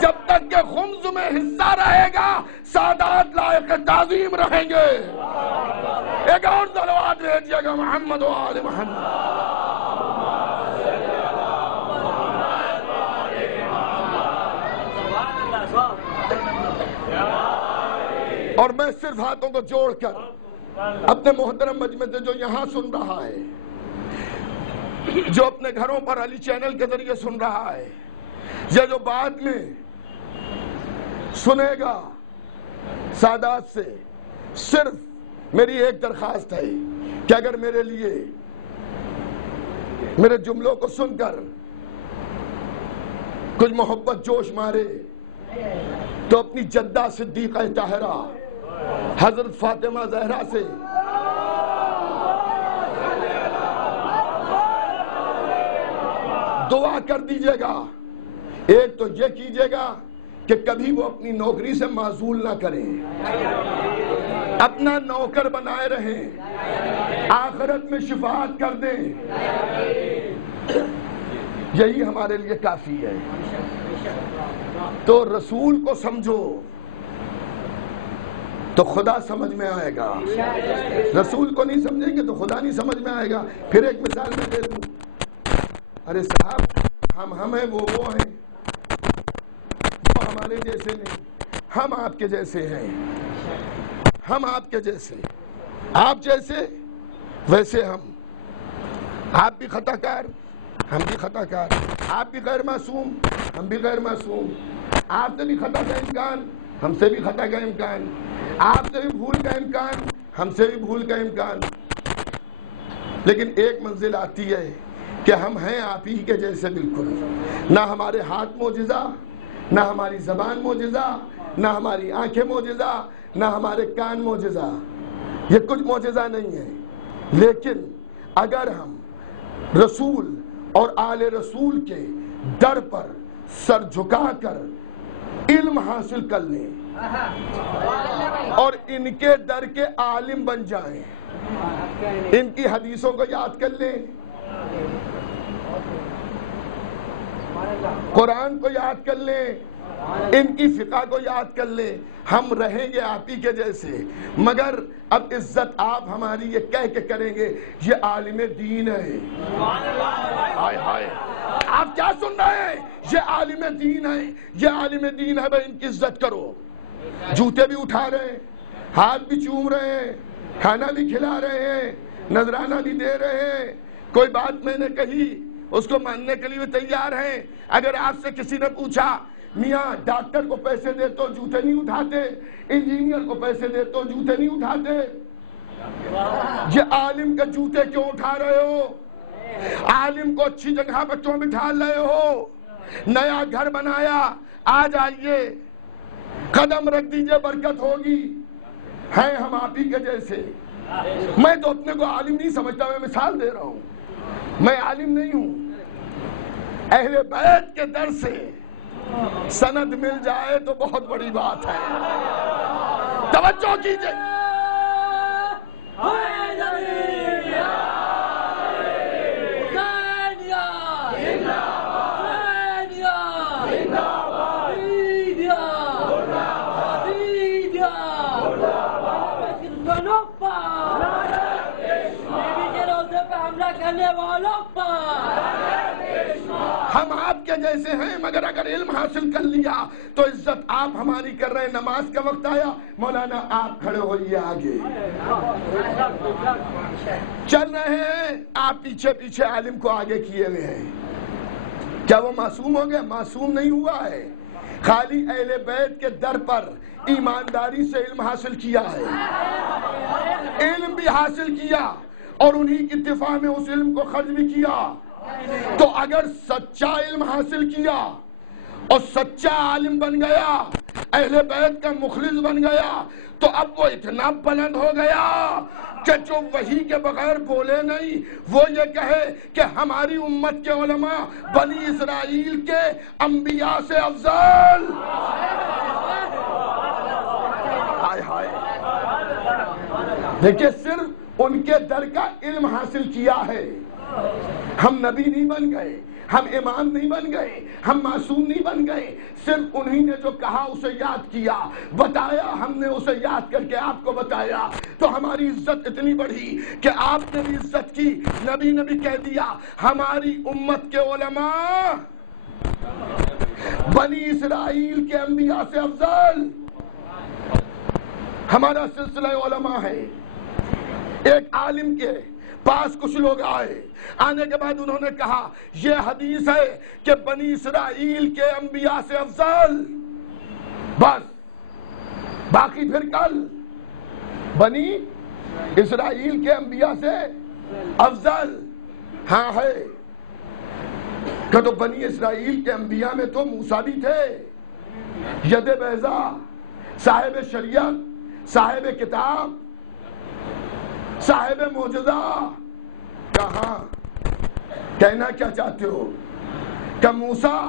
جب تک کہ خمس میں حصہ رہے گا سادات لائق تعظیم رہیں گے۔ ایک اور صلوات بھیجیے گا محمد و آل محمد۔ اور میں صرف ہاتھوں کو جوڑ کر اپنے محترم مجمع سے جو یہاں سن رہا ہے، جو اپنے گھروں پر علی چینل کے ذریعے سن رہا ہے، یا جو بعد میں سنے گا سادات سے، صرف میری ایک درخواست ہے کہ اگر میرے لیے میرے جملوں کو سن کر کچھ محبت جوش مارے تو اپنی جدہ صدیقہ طاہرہ حضرت فاطمہ زہرا سے دعا کر دیجئے گا۔ ایک تو یہ کیجئے گا کہ کبھی وہ اپنی نوکری سے معزول نہ کریں، اپنا نوکر بنائے رہیں، آخرت میں شفاعت کر دیں، یہی ہمارے لیے کافی ہے۔ تو رسول کو سمجھو تو خدا سمجھ میں آئے گا، رسول کو نہیں سمجھیں گے تو خدا نہیں سمجھ میں آئے گا۔ پھر ایک مثال میں دے دوں، ارے صاحب ہم ہیں وہ ہیں، وہ ہمارے جیسے نہیں، ہم آپ کے جیسے ہیں، ہم آپ کے جیسے، آپ جیسے ویسے ہم، آپ بھی خطا کار ہم بھی خطا کار، آپ بھی غیر معصوم ہم بھی غیر معصوم، آپ سے بھی خطا کا امکان ہم سے بھی خطا کا امکان، آپ سے بھی بھول کا امکان ہم سے بھی بھول کا امکان، لیکن ایک منزل آتی ہے کہ ہم ہیں آپ ہی کے جیسے بالکل، نہ ہمارے ہاتھ معجزہ، نہ ہماری زبان معجزہ، نہ ہماری آنکھیں معجزہ، نہ ہمارے کان معجزہ، یہ کچھ معجزہ نہیں ہے، لیکن اگر ہم رسول اور آل رسول کے در پر سر جھکا کر علم حاصل کر لیں اور ان کے در کے عالم بن جائیں، ان کی حدیثوں کو یاد کر لیں، قرآن کو یاد کر لیں، ان کی فقہ کو یاد کر لیں، ہم رہیں گے آپ ہی کے جیسے۔ مگر اب عزت آپ ہماری یہ کہہ کے کریں گے یہ عالم دین ہے، ہائے ہائے آپ کیا سن رہے ہیں؟ یہ عالم دین ہے، یہ عالم دین ہے، بھائی ان کی عزت کرو۔ جوتے بھی اٹھا رہے ہیں، ہاتھ بھی چوم رہے ہیں، کھانا بھی کھلا رہے ہیں، نذرانہ بھی دے رہے ہیں، کوئی بات میں نے کہی اس کو ماننے کے لیے تیار ہیں۔ اگر آپ سے کسی نے پوچھا میاں ڈاکٹر کو پیسے دے تو جوتے نہیں اٹھاتے، انجینئر کو پیسے دے تو جوتے نہیں اٹھاتے، یہ عالم کے جوتے کیوں اٹھا رہے ہو؟ عالم کو اچھی جگہ پر کیوں بٹھا رہے ہو؟ نیا گھر بنایا، آ جائیے، قدم رکھ دیجئے، برکت ہوگی، ہیں ہم آپ ہی کے جیسے۔ میں تو اپنے کو عالم نہیں سمجھتا، میں مثال دے رہا ہوں، میں عالم نہیں ہوں، اہل بیت کے در سے سند مل جائے تو بہت بڑی بات ہے، توجہ کیجئے۔ ہم آپ کے جیسے ہیں، مگر اگر علم حاصل کر لیا تو عزت آپ ہماری کر رہے ہیں۔ نماز کا وقت آیا، مولانا آپ کھڑے ہوئیے آگے، چل رہے ہیں آپ پیچھے پیچھے عالم کو آگے کیے ہوئے ہیں۔ کیا وہ معصوم ہو گیا؟ معصوم نہیں ہوا ہے، خالی اہل بیت کے در پر ایمانداری سے علم حاصل کیا ہے، علم بھی حاصل کیا اور انہی کی دفاع میں اس علم کو خرچ بھی کیا۔ تو اگر سچا علم حاصل کیا اور سچا عالم بن گیا اہل بیت کا مخلص بن گیا تو اب وہ اتنا بلند ہو گیا کہ جو وحی کے بغیر بولے نہیں، وہ یہ کہے کہ ہماری امت کے علماء بنی اسرائیل کے انبیاء سے افضل۔ ہائے ہائے، دیکھیں صرف ان کے در کا علم حاصل کیا ہے، ہم نبی نہیں بن گئے، ہم امام نہیں بن گئے، ہم معصوم نہیں بن گئے، صرف انہی نے جو کہا اسے یاد کیا، بتایا، ہم نے اسے یاد کر کے آپ کو بتایا، تو ہماری عزت اتنی بڑھی کہ آپ نے بھی عزت کی، نبی نے بھی کہہ دیا ہماری امت کے علماء بنی اسرائیل کے انبیاء سے افضل۔ ہمارا سلسلہ علماء ہے۔ ایک عالم کے پاس کچھ لوگ آئے، آنے کے بعد انہوں نے کہا یہ حدیث ہے کہ بنی اسرائیل کے انبیاء سے افضل، بس باقی پھر کل بنی اسرائیل کے انبیاء سے افضل۔ ہاں ہے کہ تو بنی اسرائیل کے انبیاء میں تو موسیٰ بھی تھے، ید بیضا، صاحب شریعت، صاحب کتاب، صاحب معجزہ۔ کہاں کہنا کیا چاہتے ہو کہ موسیٰ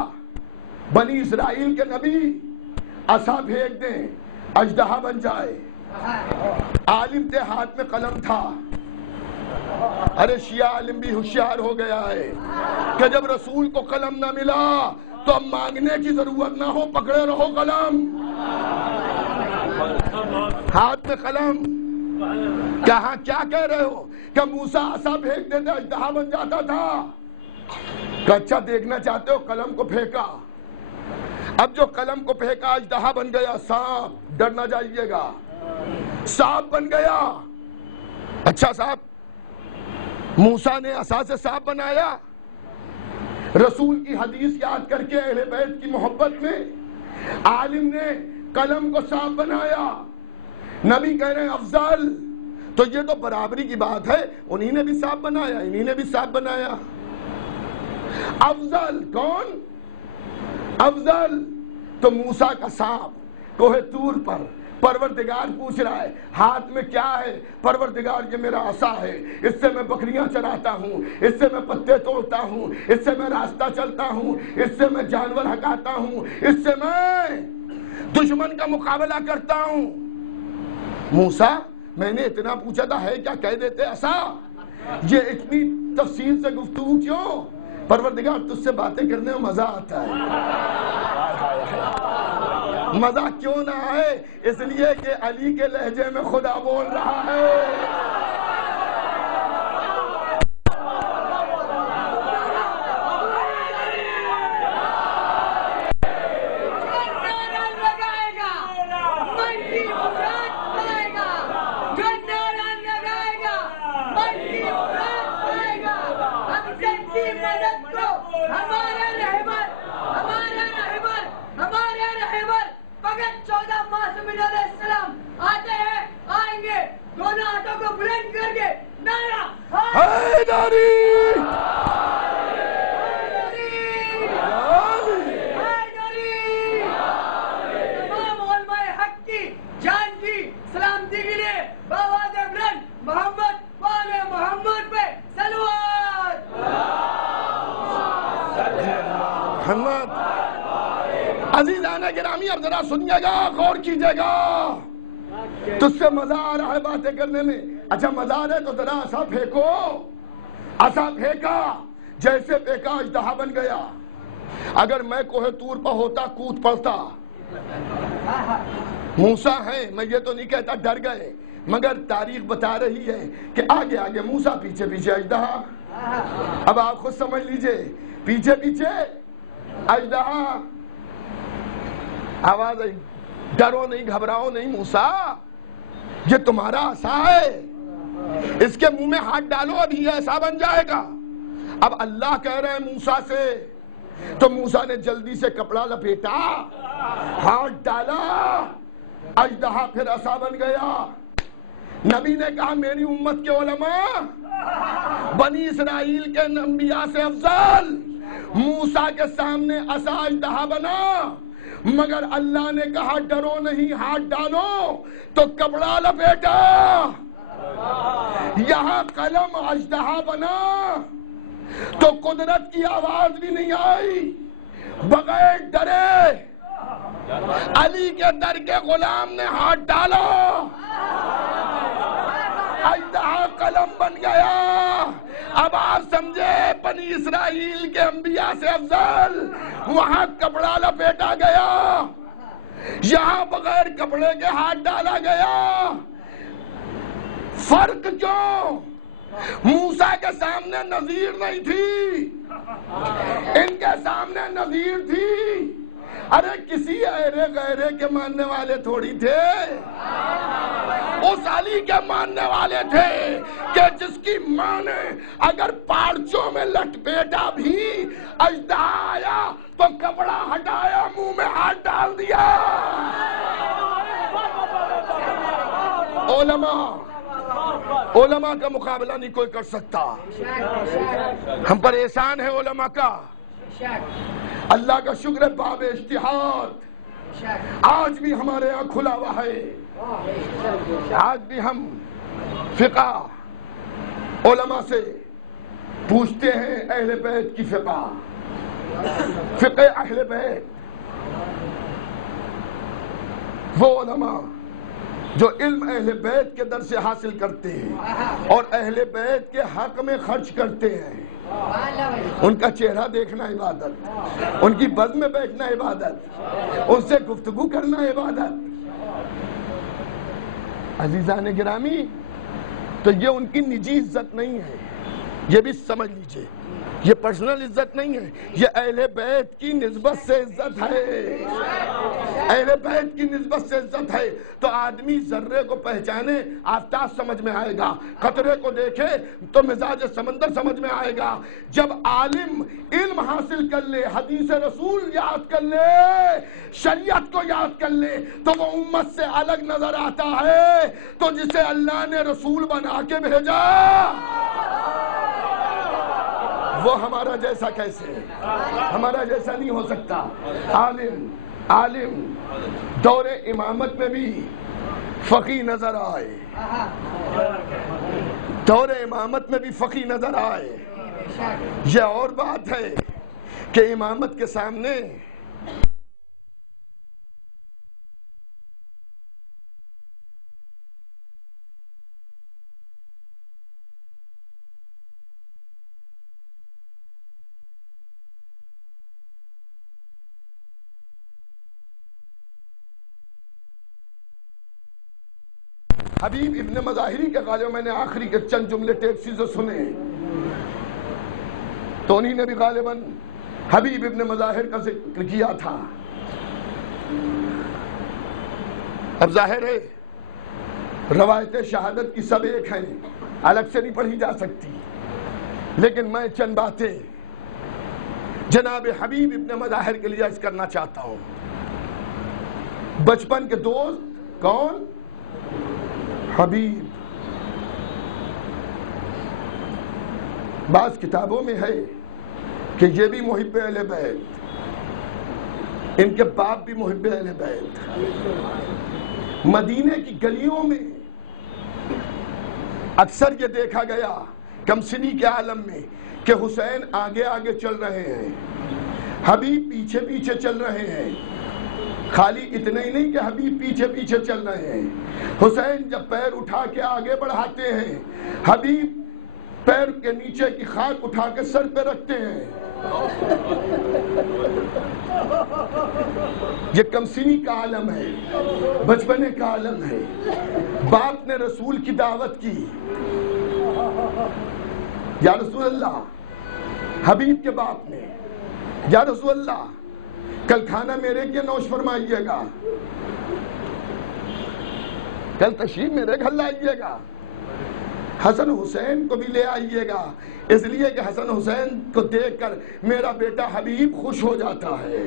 بنی اسرائیل کے نبی عصا پھینک دیں اژدہا بن جائے؟ عالم کے ہاتھ میں قلم تھا۔ ارے شیعہ عالم بھی ہوشیار ہو گیا ہے کہ جب رسول کو قلم نہ ملا تو اب مانگنے کی ضرورت نہ ہو، پکڑے رہو قلم، ہاتھ میں قلم۔ کہاں کیا کہہ رہے ہو کہ موسیٰ عصا پھینک دیتے اژدہا بن جاتا تھا؟ کہ اچھا دیکھنا چاہتے ہو، قلم کو پھینکا، اب جو قلم کو پھینکا اژدہا بن گیا، سانپ، ڈر نہ جائیے گا، سانپ بن گیا۔ اچھا صاحب، موسیٰ نے عصا سے سانپ بنایا؟ رسول کی حدیث یاد کر کے اہل بیت کی محبت میں عالم نے قلم کو سانپ بنایا، نبی کہہ رہے ہیں افضل، تو یہ تو برابری کی بات ہے، انہی نے بھی سانپ بنایا، انہی نے بھی سانپ بنایا۔ افضل کون؟ افضل تو موسیٰ کا سانپ کوہ طور پر، پروردگار پوچھ رہا ہے ہاتھ میں کیا ہے؟ پروردگار یہ میرا عصا ہے، اس سے میں بکریاں چراتا ہوں، اس سے میں پتے توڑتا ہوں، اس سے میں راستہ چلتا ہوں، اس سے میں جانور ہکاتا ہوں، اس سے میں دشمن کا مقابلہ کرتا ہوں۔ موسیٰ میں نے اتنا پوچھا تھا ہے کیا؟ کہہ دیتے عصا۔ یہ اتنی تفصیل سے گفتگو کیوں؟ پروردگار تجھ سے باتیں کرنے میں مزہ آتا ہے۔ مزہ کیوں نہ آئے؟ اس لیے کہ علی کے لہجے میں خدا بول رہا ہے۔ عزیزان گرامی اب ذرا سنیے گا، غور کیجئے گا، تجھ سے مزہ آ رہا ہے باتیں کرنے میں؟ اچھا مزہ آ رہا ہے تو ذرا عصا پھینکو۔ عصا پھینکا، جیسے پھینکا اژدہا بن گیا۔ اگر میں کوہ طور پر ہوتا کود پڑتا۔ موسیٰ ہیں، میں یہ تو نہیں کہتا ڈر گئے، مگر تاریخ بتا رہی ہے کہ آگے آگے موسیٰ، پیچھے پیچھے اژدہا۔ اب آپ خود سمجھ لیجئے، پیچھے پیچھے اژدہا۔ آواز آئی، ڈرو نہیں، گھبراؤ نہیں موسیٰ، یہ تمہارا عصا ہے، اس کے منہ میں ہاتھ ڈالو، اب یہ عصا بن جائے گا۔ اب اللہ کہہ رہے ہیں موسیٰ سے، تو موسیٰ نے جلدی سے کپڑا لپیٹا، ہاتھ ڈالا، اژدہا پھر عصا بن گیا۔ نبی نے کہا میری امت کے علماء بنی اسرائیل کے انبیاء سے افضل۔ موسیٰ کے سامنے عصا اژدہا بنا، مگر اللہ نے کہا ڈرو نہیں، ہاتھ ڈالو تو کپڑا لپیٹا، یہاں قلم اژدہا بنا تو قدرت کی آواز بھی نہیں آئی، بغیر ڈرے علی کے در کے غلام نے ہاتھ ڈالا، اژدہا قلم بن گیا۔ اب آپ سمجھے بنی اسرائیل کے انبیاء سے افضل، وہاں کپڑا لپیٹا گیا، یہاں بغیر کپڑے کے ہاتھ ڈالا گیا۔ فرق کیوں؟ موسیٰ کے سامنے نظیر نہیں تھی، ان کے سامنے نظیر تھی۔ ارے کسی ایرے غیرے کے ماننے والے تھوڑی تھے، اس علی کے ماننے والے تھے کہ جس کی ماں نے اگر پارچوں میں لپیٹا بھی، اژدہا آیا تو کپڑا ہٹایا، منہ میں ہاتھ ڈال دیا۔ علماء کا مقابلہ نہیں کوئی کر سکتا، ہم پر احسان ہے علماء کا، اللہ کا شکر ہے باب اجتہاد آج بھی ہمارے یہاں کھلا ہوا ہے۔ آج بھی ہم فقہ علماء سے پوچھتے ہیں، اہل بیت کی فقہ اہل بیت، وہ علماء جو علم اہل بیت کے در سے حاصل کرتے ہیں اور اہل بیت کے حق میں خرچ کرتے ہیں، ان کا چہرہ دیکھنا عبادت، ان کی بزم میں بیٹھنا عبادت، ان سے گفتگو کرنا عبادت۔ عزیزان گرامی، تو یہ ان کی نجی عزت نہیں ہے، یہ بھی سمجھ لیجئے، یہ پرسنل عزت نہیں ہے، یہ اہل بیت کی نسبت سے عزت ہے، اہل بیت کی نسبت سے عزت ہے۔ تو آدمی ذرے کو پہچانے آفتاب سمجھ میں آئے گا، قطرے کو دیکھے تو مزاج سمندر سمجھ میں آئے گا۔ جب عالم علم حاصل کر لے، حدیث رسول یاد کر لے، شریعت کو یاد کر لے، تو وہ امت سے الگ نظر آتا ہے۔ تو جسے اللہ نے رسول بنا کے بھیجا، وہ ہمارا جیسا کیسے؟ ہمارا جیسا نہیں ہو سکتا۔ عالم دور امامت میں بھی فقی نظر آئے، دور امامت میں بھی فقی نظر آئے۔ یہ اور بات ہے کہ امامت کے سامنے حبیب ابن مظاہری کے غالب، میں نے آخری کے چند جملے ٹیپسی سے سنے تو انہی نے بھی غالباً حبیب ابن مظاہر کا ذکر کیا تھا۔ اب ظاہر ہے روایت شہادت کی سب ایک ہیں، الگ سے نہیں پڑھی جا سکتی، لیکن میں چند باتیں جناب حبیب ابن مظاہر کے لیے عرض کرنا چاہتا ہوں۔ بچپن کے دوست کون؟ حبیب۔ بعض کتابوں میں ہے کہ یہ بھی محب اہل بیت، ان کے باپ بھی محب اہل بیت۔ مدینے کی گلیوں میں اکثر یہ دیکھا گیا کمسنی کے عالم میں کہ حسین آگے آگے چل رہے ہیں، حبیب پیچھے پیچھے چل رہے ہیں۔ خالی اتنا ہی نہیں کہ حبیب پیچھے پیچھے چل رہے ہیں، حسین جب پیر اٹھا کے آگے بڑھاتے ہیں، حبیب پیر کے نیچے کی خاک اٹھا کے سر پہ رکھتے ہیں۔ یہ کمسنی کا عالم ہے، بچپنے کا عالم ہے۔ باپ نے رسول کی دعوت کی، یا رسول اللہ، حبیب کے باپ نے، یا رسول اللہ کل کھانا میرے کے نوش فرمائیے گا، کل تشریف میرے گھر لائیے گا، حسن حسین کو بھی لے آئیے گا، اس لیے کہ حسن حسین کو دیکھ کر میرا بیٹا حبیب خوش ہو جاتا ہے۔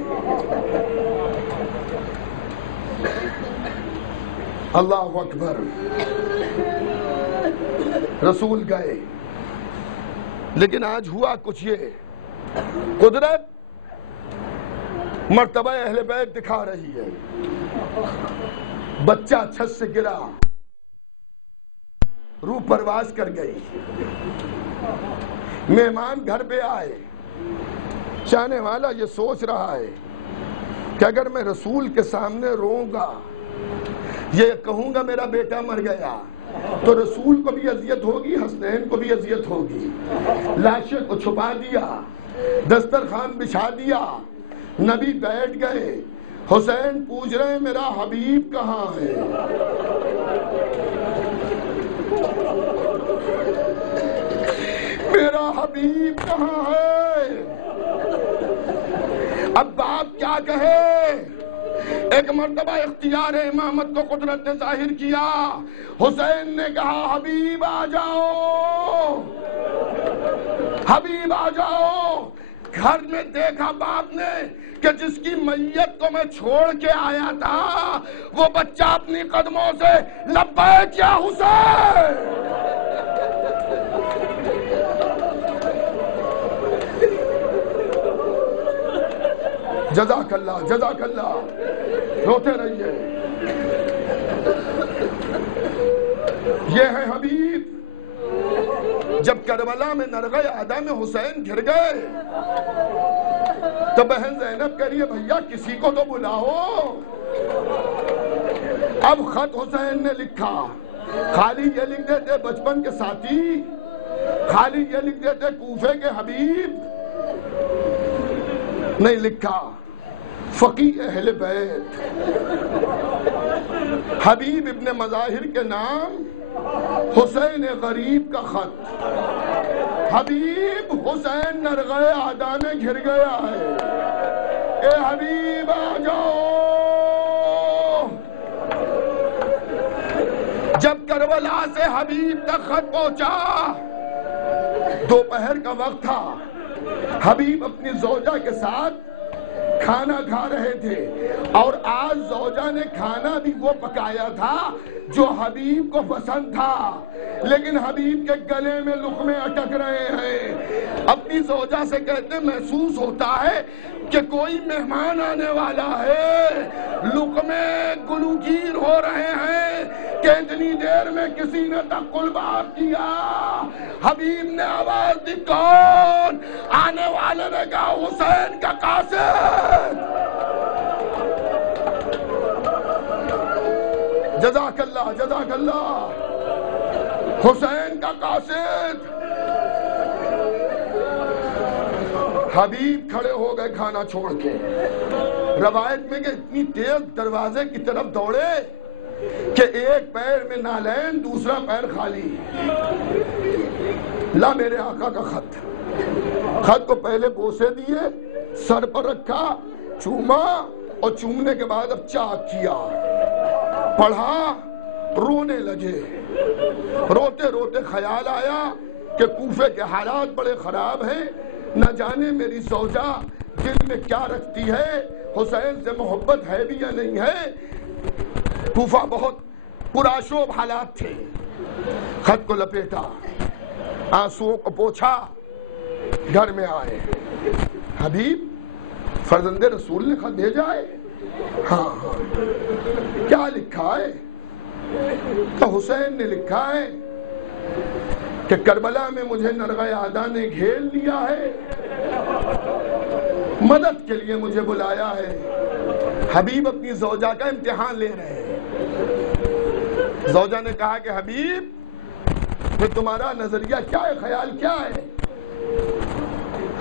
اللہ اکبر۔ رسول گئے، لیکن آج ہوا کچھ یہ، قدرت مرتبہ اہل بیت دکھا رہی ہے. بچہ چھت سے گرا، روح پرواز کر گئی. مہمان گھر پہ آئے، چاہنے والا یہ سوچ رہا ہے کہ اگر میں رسول کے سامنے روؤں گا، یہ کہوں گا میرا بیٹا مر گیا، تو رسول کو بھی اذیت ہوگی، حسنین کو بھی اذیت ہوگی. لاشیں کو چھپا دیا، دسترخوان بچھا دیا، نبی بیٹھ گئے. حسین پوچھ رہے ہیں میرا حبیب کہاں ہے؟ میرا حبیب کہاں ہے؟ اب باپ کیا کہے؟ ایک مرتبہ اختیار امامت کو قدرت نے ظاہر کیا. حسین نے کہا حبیب آ جاؤ، حبیب آ جاؤ. گھر میں دیکھا باپ نے کہ جس کی میت کو میں چھوڑ کے آیا تھا وہ بچہ اپنی قدموں سے لبیک یا حسین. جزاک اللہ، جزاک اللہ. روتے رہیے. یہ ہے حبیب. جب کربلا میں نرغہ اعداء میں حسین گر گئے تو بہن زینب کہہ رہی ہے بھیا کسی کو تو بلاؤ. اب خط حسین نے لکھا، خالی یہ لکھ دیتے بچپن کے ساتھی، خالی یہ لکھ دیتے کوفے کے حبیب. نہیں لکھا فقیہ اہل بیت حبیب ابن مظاہر کے نام، حسین غریب کا خط. حبیب حسین نرغہ اعداء میں گھر گیا ہے، اے حبیب آ جاؤ. جب کربلا سے حبیب تک خط پہنچا، دوپہر کا وقت تھا. حبیب اپنی زوجہ کے ساتھ کھانا کھا رہے تھے، اور آج زوجہ نے کھانا بھی وہ پکایا تھا جو حبیب کو پسند تھا، لیکن حبیب کے گلے میں لقمے اٹک رہے ہیں. اپنی زوجہ سے کہتے محسوس ہوتا ہے کہ کوئی مہمان آنے والا ہے، لقمے گلوگیر ہو رہے ہیں کہ اتنی دیر میں کسی نے تقل بات کیا. حبیب نے آواز دی کون؟ آنے والے نے کہا حسین کا قاصد. جزاک اللہ، جزاک اللہ. حسین کا قاصد. حبیب کھڑے ہو گئے کھانا چھوڑ کے. روایت میں کہ اتنی تیز دروازے کی طرف دوڑے کہ ایک پیر میں نالین، دوسرا پیر خالی. لا میرے آقا کا خط. خط کو پہلے بوسے دیے، سر پر رکھا، چوما، اور چومنے کے بعد اب چاک کیا، پڑھا، رونے لگے. روتے روتے خیال آیا کہ کوفے کے حالات بڑے خراب ہیں، نہ جانے میری زوجہ دل میں کیا رکھتی ہے، حسین سے محبت ہے بھی یا نہیں ہے. کوفہ بہت پرآشوب حالات تھے. خط کو لپیٹا، آنسوؤں کو پوچھا، گھر میں آئے. حبیب فرزند رسول نے خط بھیجا ہے؟ ہاں ہاں. کیا لکھا ہے؟ تو حسین نے لکھا ہے کہ کربلا میں مجھے نرغہ اعداء نے گھیر لیا ہے، مدد کے لیے مجھے بلایا ہے. حبیب اپنی زوجہ کا امتحان لے رہے ہیں. زوجہ نے کہا کہ حبیب پھر تمہارا نظریہ کیا ہے، خیال کیا ہے؟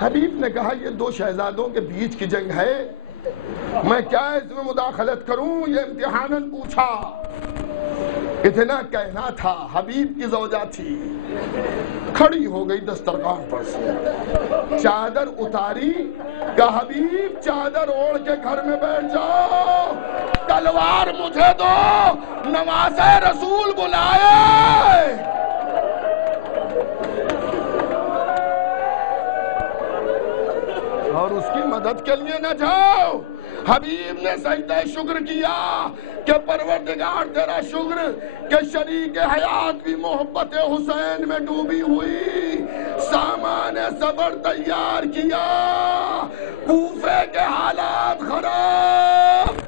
حبیب نے کہا یہ دو شہزادوں کے بیچ کی جنگ ہے، میں کیا اس میں مداخلت کروں، یہ امتحاناً پوچھا. اتنا کہنا تھا. حبیب کی زوجہ تھی، کھڑی ہو گئی دسترخوان پر سے، چادر اتاری، کہا حبیب چادر اوڑھ کے گھر میں بیٹھ جاؤ، تلوار مجھے دو، نماز رسول بلائے. اور اس کی مدد کے لیے نہ جاؤ. حبیب نے سجدہ شکر کیا کہ پروردگار تیرا شکر کہ شریک حیات بھی محبت حسین میں ڈوبی ہوئی، سامان صبر تیار کیا، کوفے کے حالات خراب.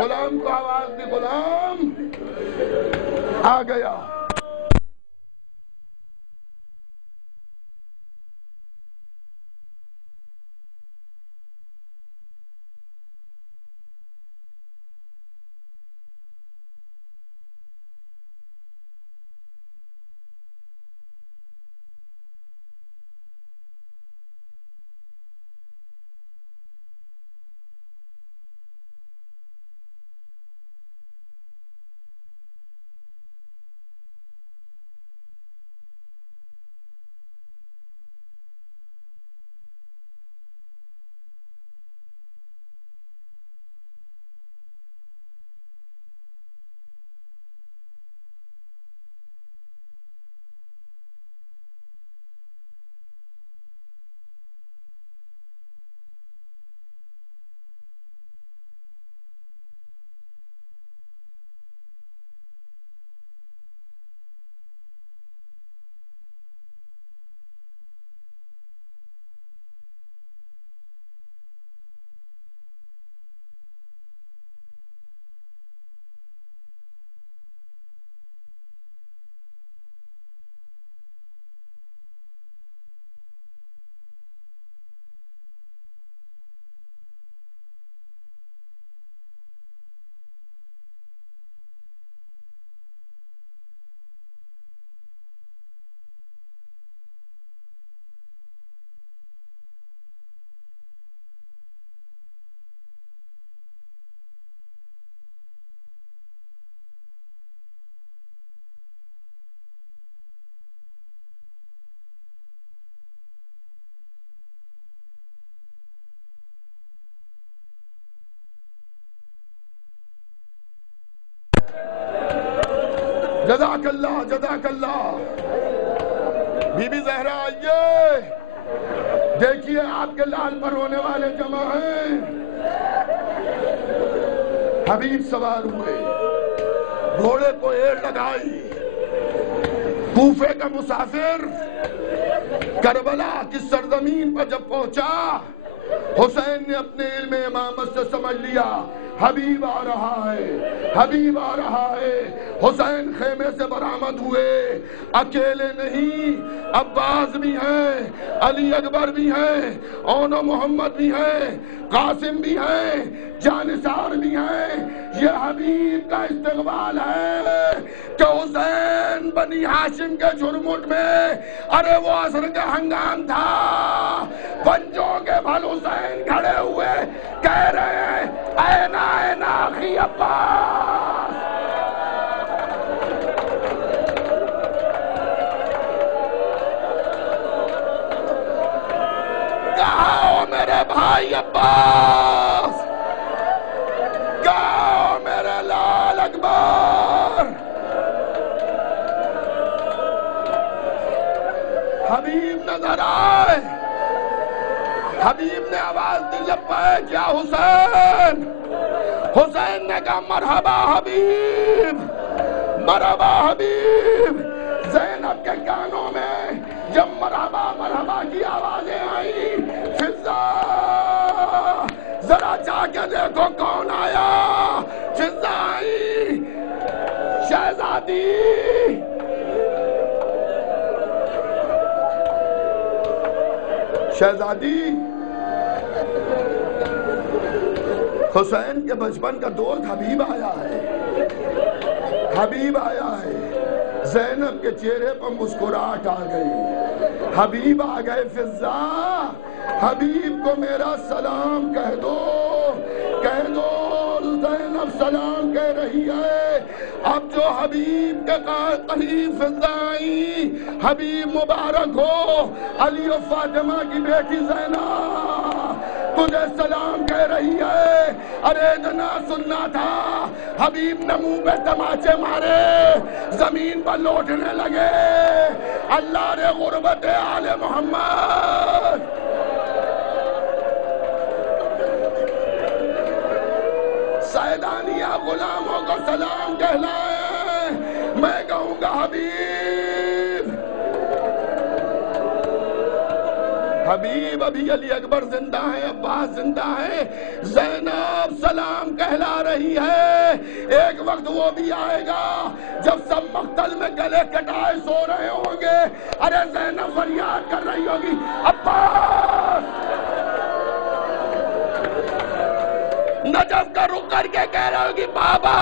غلام کو آواز دی، غلام آ گیا. جزاک اللہ، جزاک اللہ. بی بی زہرا آئیے، دیکھیے آپ کے لال پر رونے والے جمع ہیں. حبیب سوار ہوئے، گھوڑے کو ایڑ لگائی. کوفے کا مسافر کربلا کی سرزمین پر جب پہنچا، حسین نے اپنے علم امامت سے سمجھ لیا حبیب آ رہا ہے، حبیب آ رہا ہے. حسین خیمے سے برآمد ہوئے، اکیلے نہیں، عباس بھی ہیں، علی اکبر بھی ہیں، اون و محمد بھی ہیں، قاسم بھی ہیں، جانثار بھی ہیں. یہ حبیب کا استقبال ہے کہ حسین بنی ہاشم کے جھرمٹ میں، ارے وہ عصر کا ہنگام تھا، پنجوں کے بھل حسین کھڑے ہوئے کہہ رہے ہیں اینا اینا اخی عباس. کہاں میرے بھائی عباس، کہاں میرے لال اکبر. حبیب نظر آئے، حبیب نے آواز دی لبیک یا حسین. حسین نے کہا مرحبا حبیب، مرحبا حبیب. زینب کے کانوں میں جب مرحبا مرحبا کی آوازیں آئی، فضا ذرا جا کے دیکھو کون آیا. فضا آئی، شہزادی. شہزادی، حسین کے بچپن کا دوست حبیب آیا ہے، حبیب آیا ہے. زینب کے چہرے پر مسکراہٹ آ گئی. حبیب آ گئے. فضا، حبیب کو میرا سلام کہہ دو، کہہ دو. زینب سلام کہہ رہی ہے. اب جو حبیب کے قریب فضا آئی، حبیب مبارک ہو، علی و فاطمہ کی بیٹی زینب تجھے سلام کہہ رہی ہے. ارے اتنا سننا تھا. حبیب نے منہ پہ تماچے مارے، زمین پر لوٹنے لگے. اللہ نے غربت آل محمد. سیدانیہ غلاموں کو سلام کہلائے. میں کہوں گا حبیب، حبیب ابھی علی اکبر زندہ ہیں، عباس زندہ ہیں، زینب سلام کہلا رہی ہے۔ ایک وقت وہ بھی آئے گا جب سب مقتل میں گلے کٹائے سو رہے ہوں گے، ارے زینب فریاد کر رہی ہوگی عباس، نجف کا رخ کر کے کہہ رہی ہوگی بابا۔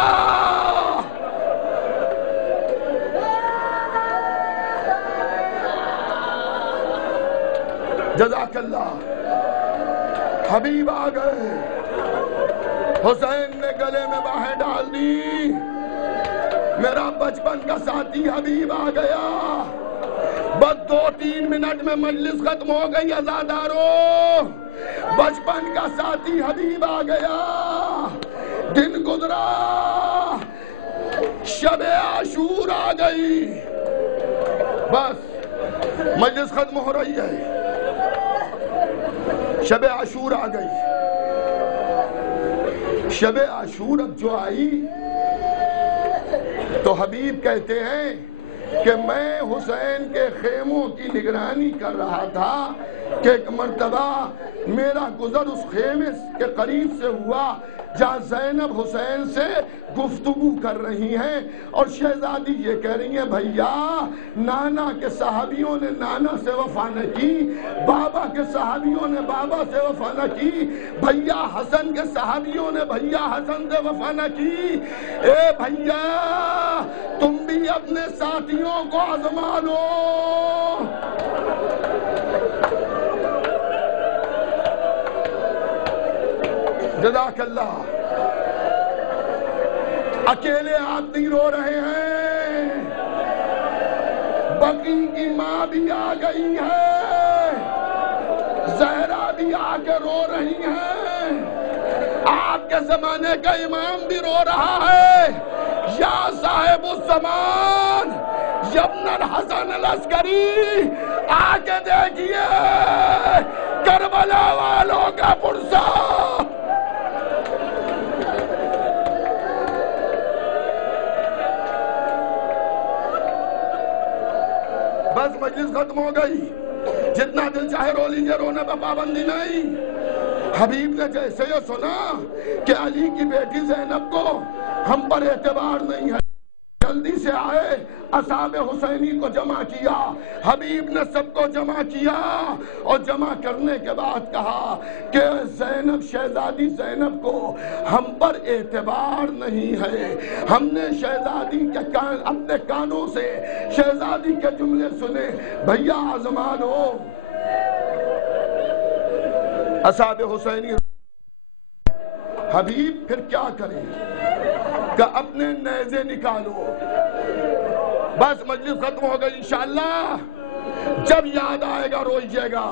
جزاک اللہ۔ حبیب آ گئے، حسین نے گلے میں باہیں ڈال دی، میرا بچپن کا ساتھی حبیب آ گیا۔ بس 2-3 منٹ میں مجلس ختم ہو گئی عزادارو، بچپن کا ساتھی حبیب آ گیا۔ دن گزرا، شب عاشور آ گئی، بس مجلس ختم ہو رہی ہے، شب عاشور آ گئی۔ شب عاشور اب جو آئی تو حبیب کہتے ہیں کہ میں حسین کے خیموں کی نگرانی کر رہا تھا کہ ایک مرتبہ میرا گزر اس خیمے کے قریب سے ہوا جہاں زینب حسین سے گفتگو کر رہی ہیں اور شہزادی یہ کہہ رہی ہیں بھیا نانا کے صحابیوں نے نانا سے وفا نہ کی، بابا کے صحابیوں نے بابا سے وفا نہ کی، بھیا حسن کے صحابیوں نے بھیا حسن سے وفا نہ کی۔ اے بھیا تم بھی اپنے ساتھیوں کو آزما لو۔ جزاک اللہ۔ اکیلے آپ نہیں رو رہے ہیں، بقی کی ماں بھی آ گئی ہے، زہرا بھی آ کے رو رہی ہیں، آپ کے زمانے کا امام بھی رو رہا ہے، یا صاحب الزمان یبن الحسن العسکری آ کے دیکھئے کربلا والوں کا پرسا۔ بس مجلس ختم ہو گئی، جتنا دل چاہے رو لیجئے، رونے پہ پابندی نہیں۔ حبیب نے جیسے یہ سنا کہ علی کی بیٹی زینب کو ہم پر اعتبار نہیں ہے، جلدی سے آئے، اصحاب حسینی کو جمع کیا، حبیب نے سب کو جمع کیا اور جمع کرنے کے بعد کہا کہ زینب شہزادی زینب کو ہم پر اعتبار نہیں ہے۔ ہم نے شہزادی کے اپنے کانوں سے شہزادی کے جملے سنے، بھیا آزما لو۔ اصحاب حسینی حبیب پھر کیا کریں کہ اپنے نیزے نکالو۔ بس مجلس ختم ہو گئی، انشاءاللہ جب یاد آئے گا روئیے گا۔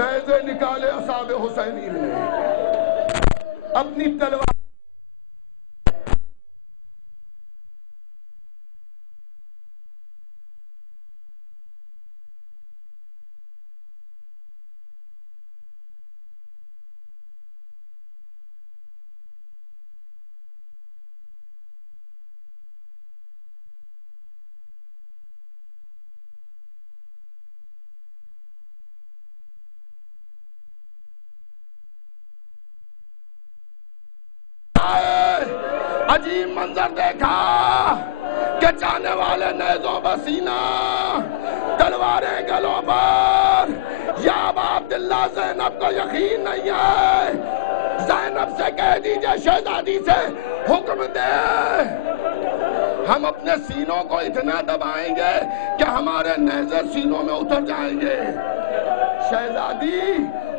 نیزے نکالے اصحاب حسینی نے، اپنی تلوار عجیب منظر دیکھا کہ جانے والے نیزوں بسینہ، تلواریں گلوں پر۔ یا ابا عبداللہ زینب کو یقین نہیں ہے، زینب سے کہہ دیجئے شہزادی سے حکم دے، ہم اپنے سینوں کو اتنا دبائیں گے کہ ہمارے نیزے سینوں میں اتر جائیں گے۔ شہزادی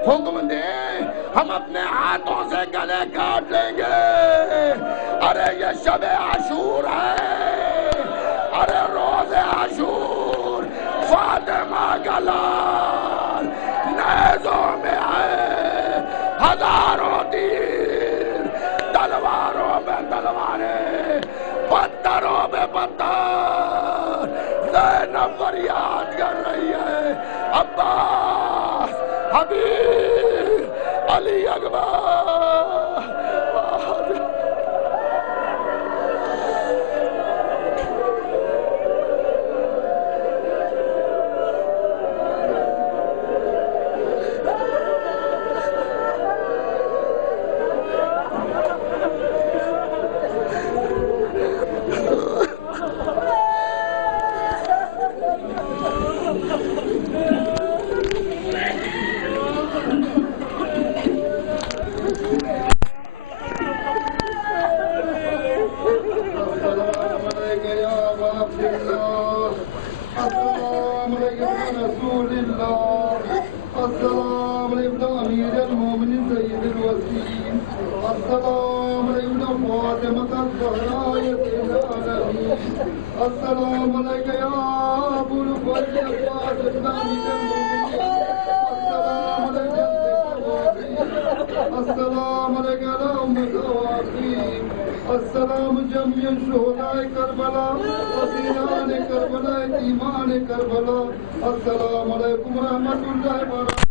حکم دیں، ہم اپنے ہاتھوں سے گلے کاٹ لیں گے۔ ارے یہ شب عاشور ہے، ارے روز عاشور، فاطمہ کا لال نیزوں میں ہے، ہزاروں تیر، تلواروں میں تلواریں، پتھروں میں پتھر۔ زینب فریاد کر رہی ہے عباس، حبیب، علی اکبر۔ السلام علیکم رسول اللہ السلام علیکم امیر المومنین سید الوسیم السلام علیکم فاطمۃ الزہراء سید العالمین السلام علیکم یا ابو الفضل عباس ابن امیر المومنین السلام علیکم السلام علیکم السلام جميع شهداء کربلا وزیران کربلا یتیمان کربلا السلام علیکم ورحمۃ اللہ وبرکاتہ.